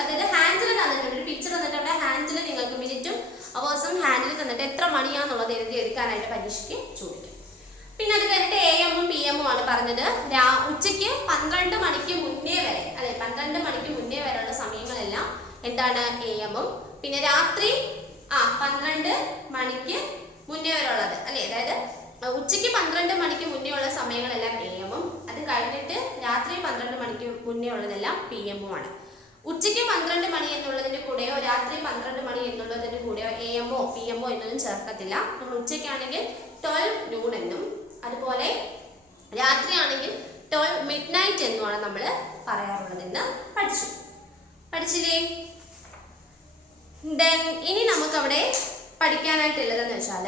അതായത് ഹാൻഡിൽ തന്നിട്ടുണ്ട്, ഒരു പിക്ചർ തന്നിട്ടുണ്ട്, ഹാൻഡിൽ നിങ്ങൾക്ക് മിനിറ്റും അവേഴ്സും ഹാൻഡിൽ തന്നിട്ട് എത്ര മണിയാന്നുള്ളത് എഴുതി എടുക്കാനായിട്ട് പരീക്ഷയ്ക്ക് ചോദിക്കും. പിന്നെ അത് കഴിഞ്ഞിട്ട് AM ഉം PM ഉം ആണ് പറഞ്ഞത്. ഉച്ചയ്ക്ക് 12 മണിക്ക് മുന്നേ വരെ, അല്ലെ 12 മണിക്ക് മുന്നേ വരെയുള്ള സമയങ്ങളെല്ലാം എന്താണ് AM ഉം, പിന്നെ രാത്രി 12 മണിക്ക് മുന്നേ വരെ ഉള്ളത്, അല്ലെ അതായത് ഉച്ചയ്ക്ക് 12 മണിക്ക് മുന്നേ ഉള്ള സമയങ്ങളെല്ലാം AM ഉം, അത് കഴിഞ്ഞിട്ട് രാത്രി 12 മണിക്ക് മുന്നേ ഉള്ളതെല്ലാം PM ഉം ആണ്. ഉച്ചയ്ക്ക് 12 മണി എന്നുള്ളതിന്റെ കൂടെയോ രാത്രി 12 മണി എന്നുള്ളതിന്റെ കൂടെയോ AM ഓ PM ഓ എന്നൊന്നും ചേർക്കത്തില്ല. നമ്മൾ ഉച്ചയ്ക്കാണെങ്കിൽ 12 noon എന്നും, അതുപോലെ രാത്രിയാണെങ്കിൽ 12 midnight എന്നുമാണ് നമ്മൾ പറയാറുള്ളതെന്ന് പഠിച്ചില്ലേ? ദെൻ ഇനി നമുക്കവിടെ പഠിക്കാനായിട്ടുള്ളതെന്ന് വെച്ചാൽ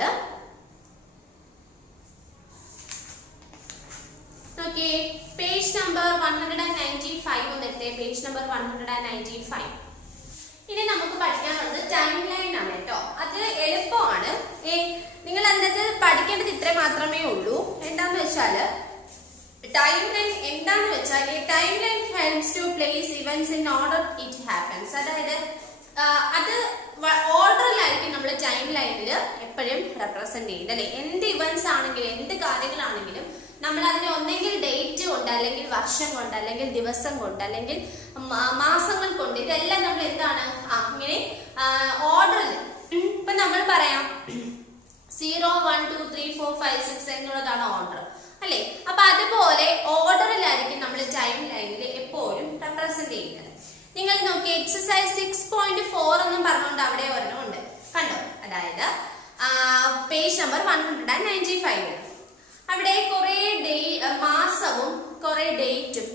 നോക്കിയേ, പേജ് നമ്പർ 195 വന്നിട്ട് പേജ് നമ്പർ 195. ഇനി നമുക്ക് പഠിക്കാനുള്ളത് ടൈം ലൈൻ ആണ് കേട്ടോ. അത് എളുപ്പമാണ്. നിങ്ങൾ അതിനകത്ത് പഠിക്കേണ്ടത് ഇത്ര മാത്രമേ ഉള്ളൂ. എന്താന്ന് വെച്ചാൽ ടൈം ലൈൻ എന്താന്ന് വെച്ചാൽ time line helps to place events in order it happens. അതായത് അത് ഓർഡറിലായിരിക്കും നമ്മൾ ടൈം ലൈനിൽ എപ്പോഴും റെപ്രസെന്റ് ചെയ്യുന്നത്, അല്ലെ? എന്ത് ഇവന്റ്സ് ആണെങ്കിലും എന്ത് കാര്യങ്ങളാണെങ്കിലും നമ്മൾ അതിനെ ഒന്നെങ്കിൽ ഡേറ്റ് കൊണ്ട്, അല്ലെങ്കിൽ വർഷം കൊണ്ട്, അല്ലെങ്കിൽ ദിവസം കൊണ്ട്, അല്ലെങ്കിൽ മാസങ്ങൾ കൊണ്ട്, ഇതെല്ലാം നമ്മൾ എന്താണ് ഇങ്ങനെ ഓർഡറിൽ. ഇപ്പൊ നമ്മൾ പറയാം 0 1 2 3 4 5 6 എന്നുള്ളതാണ് ഓർഡർ, അല്ലെ? അപ്പൊ അതുപോലെ ഓർഡറിലായിരിക്കും നമ്മൾ ടൈം ലൈനിൽ എപ്പോഴും റെപ്രസെന്റ് ചെയ്യുന്നത്. നിങ്ങൾ നോക്കി എക്സസൈസ് 6.4 എന്നും പറഞ്ഞുകൊണ്ട് അവിടെ ഒരെണ്ണമുണ്ട്, കണ്ടോ? അതായത് പേജ് നമ്പർ 195. അവിടെ കുറെ മാസവും കുറെ ഡേറ്റും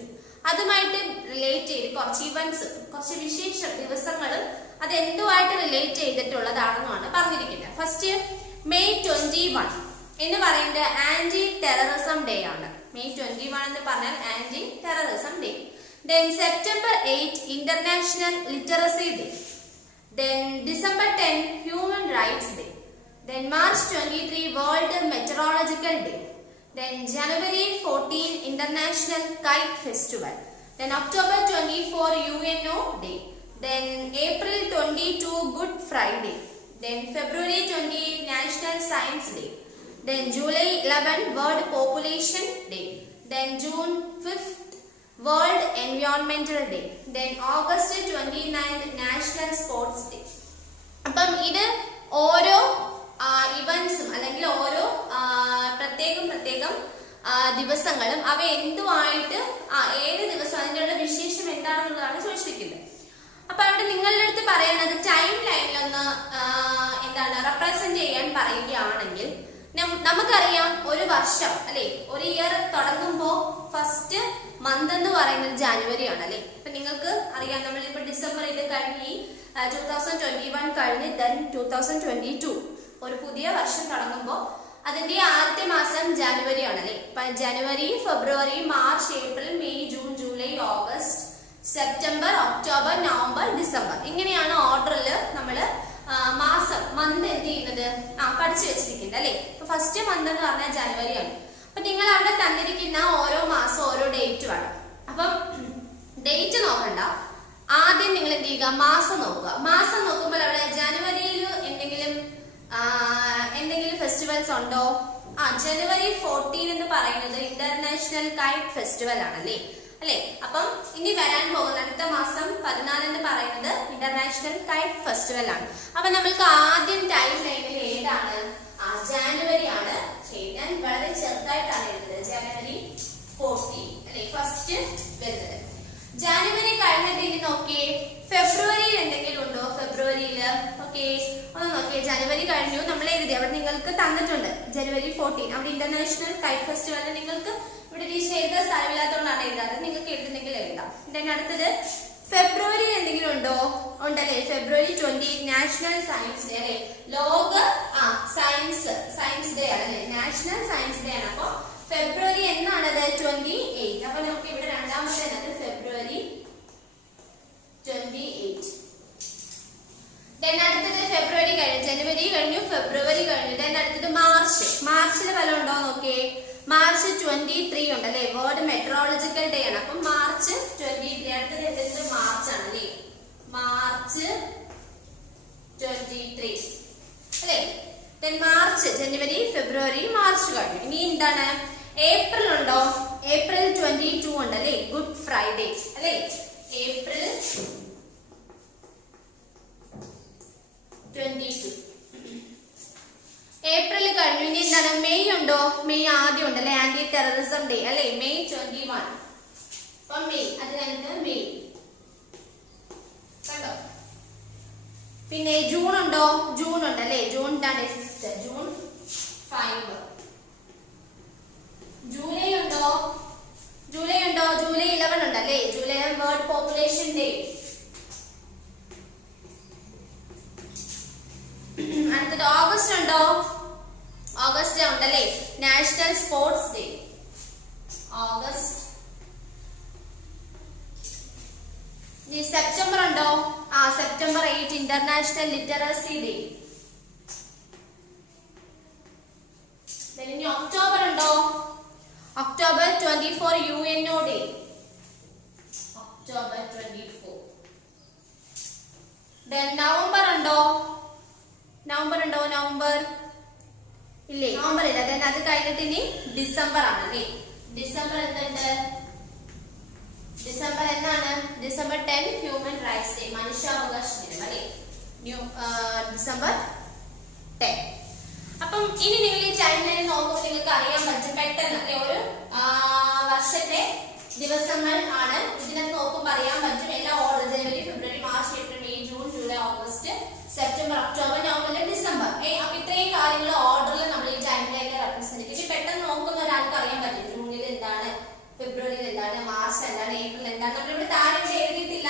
അതുമായിട്ട് റിലേറ്റ് ചെയ്ത് കുറച്ച് ഇവന്റ്സും കുറച്ച് വിശേഷ ദിവസങ്ങളും അത് എന്തുമായിട്ട് റിലേറ്റ് ചെയ്തിട്ടുള്ളതാണെന്നാണ് പറഞ്ഞിരിക്കുന്നത്. ഫസ്റ്റ് May 21 എന്ന് പറയുന്നത് ആന്റി ടെററിസം ഡേ ആണ്. May 21 എന്ന് പറഞ്ഞാൽ anti terrorism day. Then September 8 International Literacy Day. Then December 10 Human Rights Day. Then March 23 World Meteorological Day. Then January 14 International Kite Festival. Then October 24 UNO Day. Then April 22 Good Friday. Then February 20 National Science Day. Then July 11 World Population Day. Then June 5th World Environmental Day. Then August 29th National Sports Day. അപ്പം ഇത് ഓരോ ഇവന്റ്സും അല്ലെങ്കിൽ ഓരോ പ്രത്യേകം ദിവസങ്ങളും അവ എന്തുമായിട്ട് ഏത് ദിവസം അതിനുള്ള വിശേഷം എന്താണെന്നുള്ളതാണ് ചോദിച്ചിരിക്കുന്നത്. അപ്പൊ അവിടെ നിങ്ങളുടെ അടുത്ത് പറയണത് ടൈം ലൈനിലൊന്ന് എന്താണ് റെപ്രസെന്റ് ചെയ്യാൻ പറയുകയാണെങ്കിൽ നമുക്കറിയാം ഒരു വർഷം, അല്ലെ, ഒരു ഇയർ തുടങ്ങുമ്പോ ഫസ്റ്റ് മന്ത് എന്ന് പറയുന്നത് ജനുവരി ആണ്, അല്ലെ? ഇപ്പൊ നിങ്ങൾക്ക് അറിയാം, നമ്മളിപ്പോ ഡിസംബർ ഇത് കഴിഞ്ഞ് 2021 കഴിഞ്ഞ് ദെൻ 2022 ഒരു പുതിയ വർഷം തുടങ്ങുമ്പോൾ അതിന്റെ ആദ്യത്തെ മാസം ജനുവരി ആണല്ലേ. ജനുവരി, ഫെബ്രുവരി, March, April, May, June, July, August, September, October, November, December, ഇങ്ങനെയാണ് ഓർഡറിൽ നമ്മൾ മാസം മന്ത് എന്ത് ചെയ്യുന്നത് പഠിച്ചു വെച്ചിരിക്കുന്നത്, അല്ലെ? ഇപ്പൊ ഫസ്റ്റ് മന്ത് എന്ന് പറഞ്ഞാൽ ജനുവരിയാണ്. അപ്പൊ നിങ്ങൾ അവിടെ തന്നിരിക്കുന്ന ഓരോ മാസം ഓരോ ഡേറ്റ് വേണം. അപ്പം ഡേറ്റ് നോക്കണ്ട, ആദ്യം നിങ്ങൾ എന്ത് ചെയ്യുക, മാസം നോക്കുക. മാസം നോക്കുമ്പോൾ അവിടെ ജനുവരിയിൽ എന്തെങ്കിലും ഫെസ്റ്റിവൽസ് ഉണ്ടോ? ജനുവരി 14 എന്ന് പറയുന്നത് ഇന്റർനാഷണൽ കൈറ്റ് ഫെസ്റ്റിവൽ ആണല്ലേ, അല്ലെ? അപ്പം ഇനി വരാൻ പോകുന്ന അടുത്ത മാസം 14 എന്ന് പറയുന്നത് ഇന്റർനാഷണൽ കൈറ്റ് ഫെസ്റ്റിവൽ ആണ്. അപ്പൊ നമ്മൾക്ക് ആദ്യം ടൈം ലൈനിൽ ഏതാണ്? ജാനുവരി ആണ്. ഞാൻ വളരെ ചെറുതായിട്ടാണ് എഴുതുന്നത്. ജനുവരി 14 അല്ലെ ഫസ്റ്റ് വരുന്നത്. ജനുവരി കഴിഞ്ഞിട്ട് ഇനി നോക്കിയേ ഫെബ്രുവരിയിൽ എന്തെങ്കിലും ഉണ്ടോ? ഫെബ്രുവരിയിൽ ഓക്കെ ഒന്ന് നോക്കിയേ. ജനുവരി കഴിഞ്ഞു, നമ്മൾ എഴുതി, അവിടെ നിങ്ങൾക്ക് തന്നിട്ടുണ്ട് ജനുവരി 14 അവിടെ ഇന്റർനാഷണൽ കൈറ്റ് ഫെസ്റ്റിവൽ. നിങ്ങൾക്ക് ഇവിടെ ടീച്ചർ എഴുതാൻ സ്ഥലമില്ലാത്തതുകൊണ്ടാണ് എഴുതാറ്, നിങ്ങൾക്ക് എഴുതുന്നെങ്കിൽ എഴുതാം. then അടുത്തത് ഫെബ്രുവരിയിൽ എന്തെങ്കിലും ഉണ്ടോ? ഉണ്ടല്ലേ, ഫെബ്രുവരി 20 നാഷണൽ സയൻസ് ഡേ, അല്ലെ? ലോക സയൻസ് ഡേ ആണ്, അല്ലെ? നാഷണൽ സയൻസ് ഡേ ആണ്. അപ്പൊ ഫെബ്രുവരി എന്നാണത് 28. അപ്പൊ നമുക്ക് ഇവിടെ രണ്ടാമത്തെ ഫെബ്രുവരി 28. then അടുത്തത് ഫെബ്രുവരി കഴിഞ്ഞു, ജനുവരി കഴിഞ്ഞു, ഫെബ്രുവരി കഴിഞ്ഞു. then അടുത്തത് മാർച്ചിൽ വല്ലതും ഉണ്ടോ നോക്കിയേ. മാർച്ച് 23 ഉണ്ട്, അല്ലെ? വേൾഡ് മെട്രോളജിക്കൽ ഡേ ആണ്. അപ്പം മാർച്ച് മാർച്ച് 23 അല്ലേ. മാർച്ച്, ജനുവരി, ഫെബ്രുവരി, മാർച്ച് കഴിഞ്ഞു. ഇനി എന്താണ്? ഏപ്രിൽ ഉണ്ടോ? ഏപ്രിൽ 22 ഉണ്ട് അല്ലേ, ഗുഡ് ഫ്രൈഡേ അല്ലേ. ഏപ്രിൽ 22 ഏപ്രിൽ കഴിഞ്ഞു. ഇനി എന്താണ്? മെയ് ഉണ്ടോ? മെയ് ആദ്യം ഉണ്ട് അല്ലെ, ആന്റി ടെററിസം ഡേ അല്ലെ, മെയ് 21. അപ്പൊ മെയ്, അത് കഴിഞ്ഞിട്ട് മെയ് കണ്ടോ. പിന്നെ ജൂൺ ഉണ്ടോ? ജൂൺ ഉണ്ട് അല്ലെ, ജൂൺ 5th, ജൂൺ 5. ജൂലൈ ഉണ്ടോ? ജൂലൈ ഉണ്ടോ? ജൂലൈ 11 ഉണ്ട് അല്ലെ, ജൂലൈ വേൾഡ് പോപ്പുലേഷൻ ഡേ. അടുത്തത് ഓഗസ്റ്റ് ഉണ്ടോ? ഓഗസ്റ്റ് ഉണ്ടല്ലേ, national sports day. August. September ഉണ്ടോ? September 8 international literacy day. ഇനി ഒക്ടോബർ ഉണ്ടോ? October 24 UNO day. October 24. November ഉണ്ടോ? നവംബർ ഉണ്ടോ? നവംബർ ഇല്ലേ, നവംബർ ഇല്ല. അത് കഴിഞ്ഞിട്ട് ഇനി ഡിസംബർ ആണ് അല്ലേ. ഡിസംബർ എന്തുണ്ട്? ഡിസംബർ എന്താണ്? ഡിസംബർ 10 ഹ്യൂമൻ റൈറ്റ്സ് ഡേ, മനുഷ്യാവകാശ ദിനം അല്ലേ, ഡിസംബർ 10. അപ്പം ഇനി നിങ്ങൾ ഈ ടൈം ലൈൻ നോക്കുമ്പോൾ നിങ്ങൾക്ക് അറിയാൻ പറ്റും പെട്ടെന്ന് അല്ലെ, ഒരു വർഷത്തെ ദിവസങ്ങൾ ആണ് ഇതിനകത്ത് നോക്കുമ്പോൾ അറിയാൻ പറ്റും. എല്ലാ ഓർഡർ ജനുവരി, ഫെബ്രുവരി, March, April, May, June, July, August, September, October, November, December. അപ്പൊ ഇത്രയും കാര്യങ്ങൾ ഓർഡറിൽ നമ്മൾ ഈ ടൈം ലൈനിൽ റെപ്രസെന്റ് ചെയ്യും. ഇനി പെട്ടെന്ന് നോക്കുന്ന ഒരാൾക്ക് അറിയാൻ പറ്റും ജൂണിൽ എന്താണ്, ഫെബ്രുവരിയിൽ എന്താണ്, മാർച്ച് എന്താണ്, ഏപ്രിൽ എന്താണ്. നമ്മളിവിടെ താഴെ എഴുതിയിട്ടില്ല,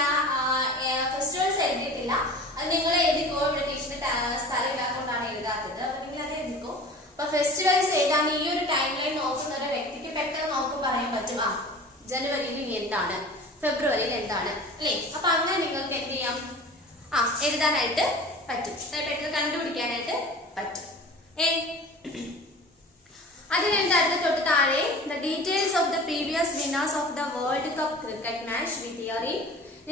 ഫെസ്റ്റിവൽസ് എഴുതിയിട്ടില്ല. അത് നിങ്ങൾ എഴുതിക്കോ, ഇവിടെ ടീച്ചറിന്റെ സ്ഥലം ഇല്ലാത്തതുകൊണ്ടാണ് എഴുതാത്തത്. അപ്പൊ നിങ്ങൾ അത് എഴുതിക്കോ. അപ്പൊ ഫെസ്റ്റിവൽസ് ഏതാണ് ഈ ഒരു ടൈം ലൈൻ നോക്കുന്ന ഒരു വ്യക്തിക്ക് പെട്ടെന്ന് നോക്കും പറയാൻ പറ്റും, ജനുവരിയിൽ എന്താണ്, ഫെബ്രുവരിയിൽ എന്താണ് അല്ലേ. അപ്പൊ അങ്ങനെ നിങ്ങൾക്ക് എന്ത് ചെയ്യാം, എഴുതാനായിട്ട് പറ്റും, പെട്ടെന്ന് കണ്ടുപിടിക്കാനായിട്ട് പറ്റും. അത് കഴിഞ്ഞിട്ട് അടുത്ത തൊട്ട് താഴെ the details of the previous winners of the World Cup cricket match with hearing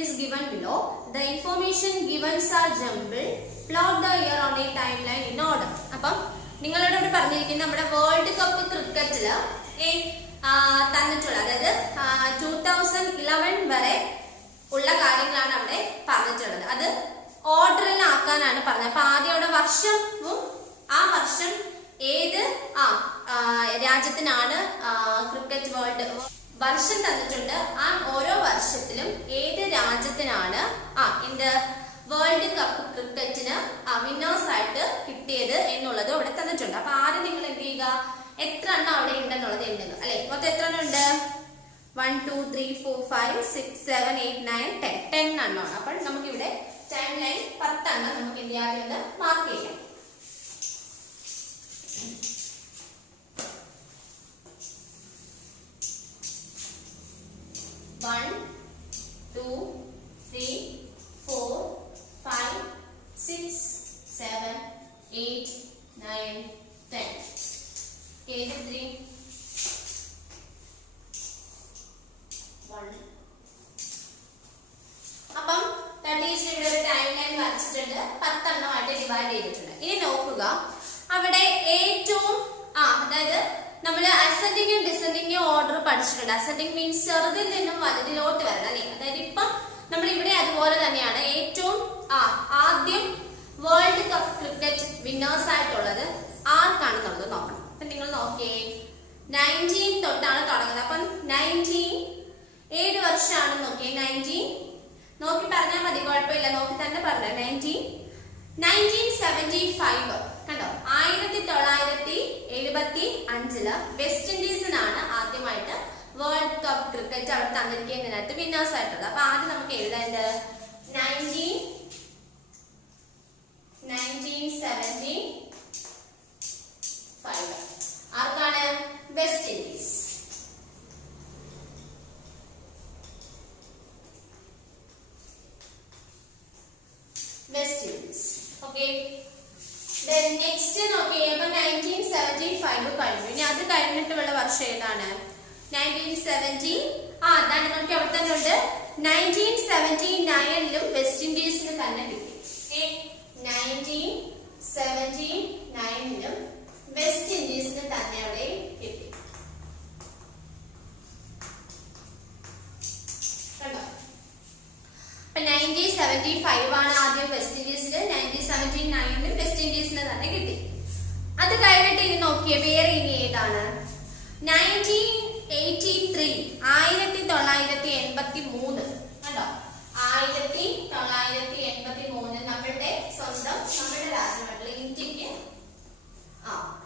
is given below. The information given are jumbled. Plot the year on a timeline in order. അപ്പം നിങ്ങളോട് ഇവിടെ പറഞ്ഞിരിക്കുന്നത് നമ്മുടെ വേൾഡ് കപ്പ് ക്രിക്കറ്റില് തന്നിട്ടുള്ള, അതായത് 2011 വരെ ഉള്ള കാര്യങ്ങളാണ് അവിടെ പറഞ്ഞിട്ടുള്ളത്. അത് ഓർഡറിൽ ആക്കാനാണ് പറഞ്ഞത്. അപ്പൊ ആദ്യം അവിടെ വർഷവും ആ വർഷം ഏത് രാജ്യത്തിനാണ് ക്രിക്കറ്റ് വേൾഡ് വർഷം തന്നിട്ടുണ്ട്. ആ ഓരോ വർഷത്തിലും ഏത് രാജ്യത്തിനാണ് എന്ത് വേൾഡ് കപ്പ് ക്രിക്കറ്റിന് വിന്നേഴ്സ് ആയിട്ട് കിട്ടിയത് എന്നുള്ളത് അവിടെ തന്നിട്ടുണ്ട്. അപ്പൊ ആദ്യം നിങ്ങൾ എന്ത് ചെയ്യുക, എത്ര എണ്ണം അവിടെ ഉണ്ടെന്നുള്ളത് എഴുതുക അല്ലെ. മൊത്തം എത്ര എണ്ണം ഉണ്ട്? 1 2 3 4 5 6 7 8 9 10 എണ്ണമാണ്. അപ്പോൾ നമുക്ക് ഇവിടെ ടൈം ലൈൻ 10 എണ്ണം നമുക്ക് എന്ത് ചെയ്യാതെ ഒന്ന് മാർക്ക് ചെയ്യാം. One, 2, 3, 4, 5, 6, 7, 8, 9, 10. 83, 1. അപ്പം ഇവിടെ ഒരു ടൈം ലൈൻ വരച്ചിട്ടുണ്ട്, 10 എണ്ണമായിട്ട് ഡിവൈഡ് ചെയ്തിട്ടുണ്ട്. ഇനി നോക്കുക, അവിടെ ഏറ്റവും അതായത് നമ്മൾ അസെൻഡിങ്ങും ഡിസെൻഡിങ്ങും ഓർഡർ പഠിച്ചിട്ടുണ്ട്. അസെൻഡിങ് മീൻസ് ചെറുതിൽ നിന്നും വലുതിലോട്ട് വരണം അല്ലേ. അതായത് ഇപ്പം നമ്മൾ ഇവിടെ അതുപോലെ തന്നെയാണ്. ഏറ്റവും ആദ്യം വേൾഡ് കപ്പ് ക്രിക്കറ്റ് വിന്നേഴ്സ് ആയിട്ടുള്ളത് ആർക്കാണെന്നുള്ളത് നോക്കണം. അപ്പൊ നിങ്ങൾ നോക്കിയേ, 19 തൊട്ടാണ് തുടങ്ങുന്നത്. അപ്പം 19 ഏത് വർഷമാണെന്ന് നോക്കിയേ. 19 നോക്കി പറഞ്ഞാൽ മതി, കുഴപ്പമില്ല, നോക്കി തന്നെ പറഞ്ഞ. 1975 കണ്ടോ, 1975 വെസ്റ്റ് ഇൻഡീസിനാണ് ആദ്യമായിട്ട് വേൾഡ് കപ്പ് ക്രിക്കറ്റ് അവിടെ തന്നിരിക്കുന്നതിനകത്ത് വിന്നേഴ്സ് ആയിട്ടുള്ളത്. അപ്പൊ ആദ്യം നമുക്ക് എഴുതേണ്ടത് 1975 ആർക്കാണ്? West Indies. West Indies. Okay, next നോക്കിയേ. അപ്പൊ 1975 കഴിഞ്ഞു. ഇനി അത് കഴിഞ്ഞിട്ടുള്ള വർഷം ഏതാണ്? 1970. അതാണ് നമുക്ക് അവിടെ തന്നെ ഉണ്ട്. 1979 വെസ്റ്റ് ഇൻഡീസിന് തന്നെ 79നും വെസ്റ്റ് ഇൻഡീസിന് തന്നെ അവിടെ കിട്ടി. കണ്ടോ? അപ്പൊ 1975 ആണ് ആദ്യം വെസ്റ്റ് ഇൻഡീസിന്, 1979നും വെസ്റ്റ് ഇൻഡീസിന് തന്നെ കിട്ടി. അത് കഴിഞ്ഞിട്ട് ഇനി നോക്കിയേ വേറെ ഇനി ഏതാണ്? 1983 1983 കണ്ടോ? 1983 നമ്മളുടെ സ്വന്തം നമ്മുടെ രാജ്യമായിട്ടുള്ള ഇന്ത്യക്ക്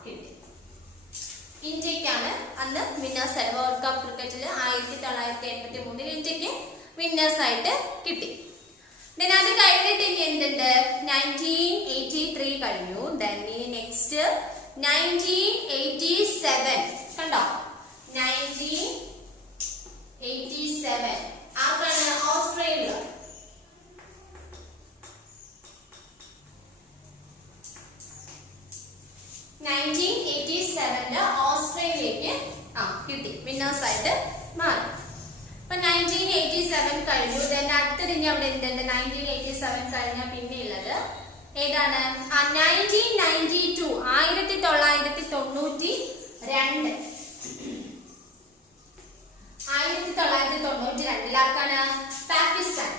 കിട്ടി. ഇന്ത്യക്കാണ് അന്ന് വിന്നേഴ്സ് ആയി വേൾഡ് കപ്പ് ക്രിക്കറ്റിൽ 1983 ഇന്ത്യക്ക് വിന്നേഴ്സ് ആയിട്ട് കിട്ടി. then അത് കഴിഞ്ഞിട്ട് ഇനി എന്തുണ്ട്? 1983 കഴിഞ്ഞു. then നെക്സ്റ്റ് 1987 കണ്ടോ? 1987 ആരാണ്? ഓസ്ട്രേലിയ. ഓസ്ട്രേലിയക്ക് കിട്ടി, വിന്നേഴ്സ് ആയിട്ട് മാറി. അപ്പൊ 1987 കഴിഞ്ഞു. then അടുത്തത് ഇനി അവിടെ എന്തുണ്ട്? 1987 കഴിഞ്ഞ പിന്നെ ഉള്ളത് ഏതാണ്? 1992 1992 1992 ആർക്കാണ്? പാകിസ്ഥാൻ.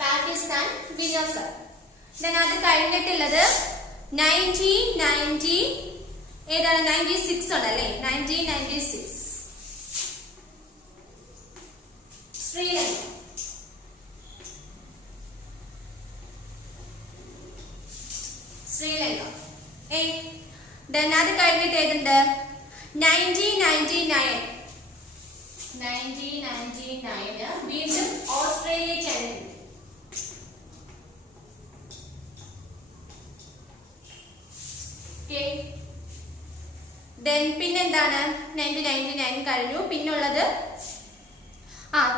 പാകിസ്ഥാൻ വിന്നേഴ്സ്. then അത് കഴിഞ്ഞിട്ടുള്ളത് 1990 ഏതാണ്? 96 ഉണ്ടല്ലേ? 1996 ശ്രീലങ്ക. then അത് കഴിഞ്ഞിട്ട് ഏതുണ്ട്? 1999 വീണ്ടും ഓസ്ട്രേലിയക്കാണ്. then പിന്നെന്താണ്? 1999 കഴിഞ്ഞു. പിന്നുള്ളത്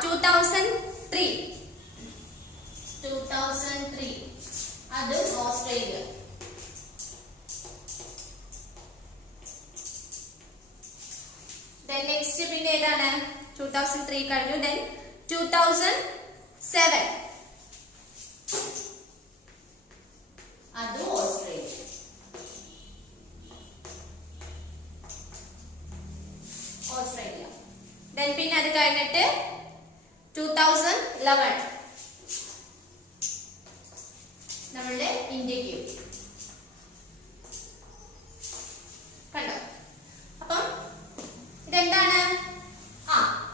2003 അത് ഓസ്ട്രേലിയ. then നെക്സ്റ്റ് പിന്നെ ഏതാണ്? 2003 കഴിഞ്ഞു. then 2007 അത് ഓസ്ട്രേലിയ. then പിന്നെ അത് കഴിഞ്ഞിട്ട് 2011 നമ്മളുടെ ഇന്ത്യക്ക് കണ്ടോ? അപ്പം ഇതെന്താണ്?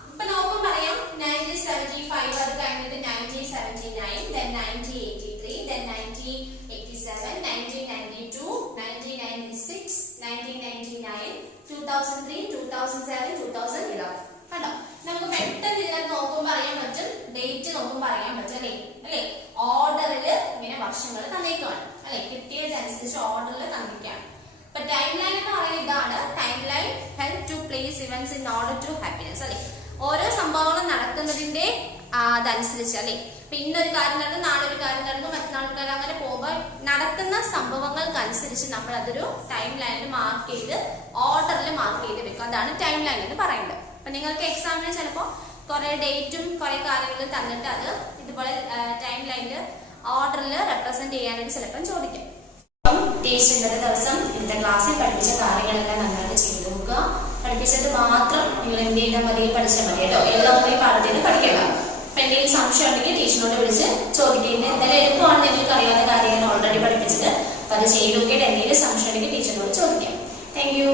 ഇപ്പൊ നോക്കും പറയാം. 1975 അത് കഴിഞ്ഞിട്ട് 1979 then 1983 then 1987 1992 1996 1999 2003 2007 2011 കണ്ടോ? നമുക്ക് പെട്ടെന്ന് ഇതിനകത്ത് നോക്കുമ്പോൾ അറിയാൻ പറ്റും, ഡേറ്റ് നോക്കുമ്പോൾ അറിയാൻ പറ്റും അല്ലേ? ഓർഡറിൽ ഇങ്ങനെ വർഷങ്ങൾ തന്നേക്കാണ് അല്ലെ? കിട്ടിയതനുസരിച്ച് ഓർഡറിൽ തന്നിരിക്കുകയാണ്. അപ്പൊ ടൈം ലൈൻ എന്ന് പറയുന്നത് ഇതാണ്. Time line help to place events in order to happiness അല്ലെ? ഓരോ സംഭവങ്ങളും നടക്കുന്നതിന്റെ അതനുസരിച്ച് അല്ലെ? ഇപ്പൊ ഇന്നൊരു കാര്യം നടന്നു, നാളെ ഒരു കാര്യം നടന്നു, മറ്റന്നാൾ കാര്യം, അങ്ങനെ പോകുമ്പോൾ നടക്കുന്ന സംഭവങ്ങൾക്കനുസരിച്ച് നമ്മൾ അതൊരു ടൈം ലൈനിൽ മാർക്ക് ചെയ്ത് ഓർഡറിൽ മാർക്ക് ചെയ്ത് വെക്കും. അതാണ് ടൈം ലൈൻ എന്ന് പറയുന്നത്. അപ്പൊ നിങ്ങൾക്ക് എക്സാമിന് ചിലപ്പോൾ കുറെ ഡേറ്റും കുറെ കാര്യങ്ങളും തന്നിട്ട് അത് ഇതുപോലെ ടൈം ലൈനിൽ ഓർഡറിൽ റെപ്രസെന്റ് ചെയ്യാനായിട്ട് ചിലപ്പം ചോദിക്കും. ടീച്ചർ ഇന്നത്തെ ദിവസം ഇന്നത്തെ ക്ലാസ്സിൽ പഠിപ്പിച്ച കാര്യങ്ങളെല്ലാം നന്നായിട്ട് ചെയ്തു നോക്കുക. പഠിപ്പിച്ചത് മാത്രം നിങ്ങൾ എന്ത് ചെയ്താൽ മതി? പഠിച്ചാൽ മതി കേട്ടോ. എല്ലാം പോയി പാഠത്തിന് പഠിക്കണ്ട. അപ്പൊ എന്തെങ്കിലും സംശയം ഉണ്ടെങ്കിൽ ടീച്ചറിനോട് വിളിച്ച് ചോദിക്കുന്നത്. എന്തായാലും എളുപ്പമാണ്, നിങ്ങൾക്ക് അറിയാവുന്ന കാര്യങ്ങൾ ഓൾറെഡി പഠിപ്പിച്ചത്. അപ്പൊ അത് ചെയ്ത് നോക്കിയിട്ട് എന്തെങ്കിലും സംശയം ഉണ്ടെങ്കിൽ ടീച്ചറിനോട് ചോദിക്കാം. Thank you.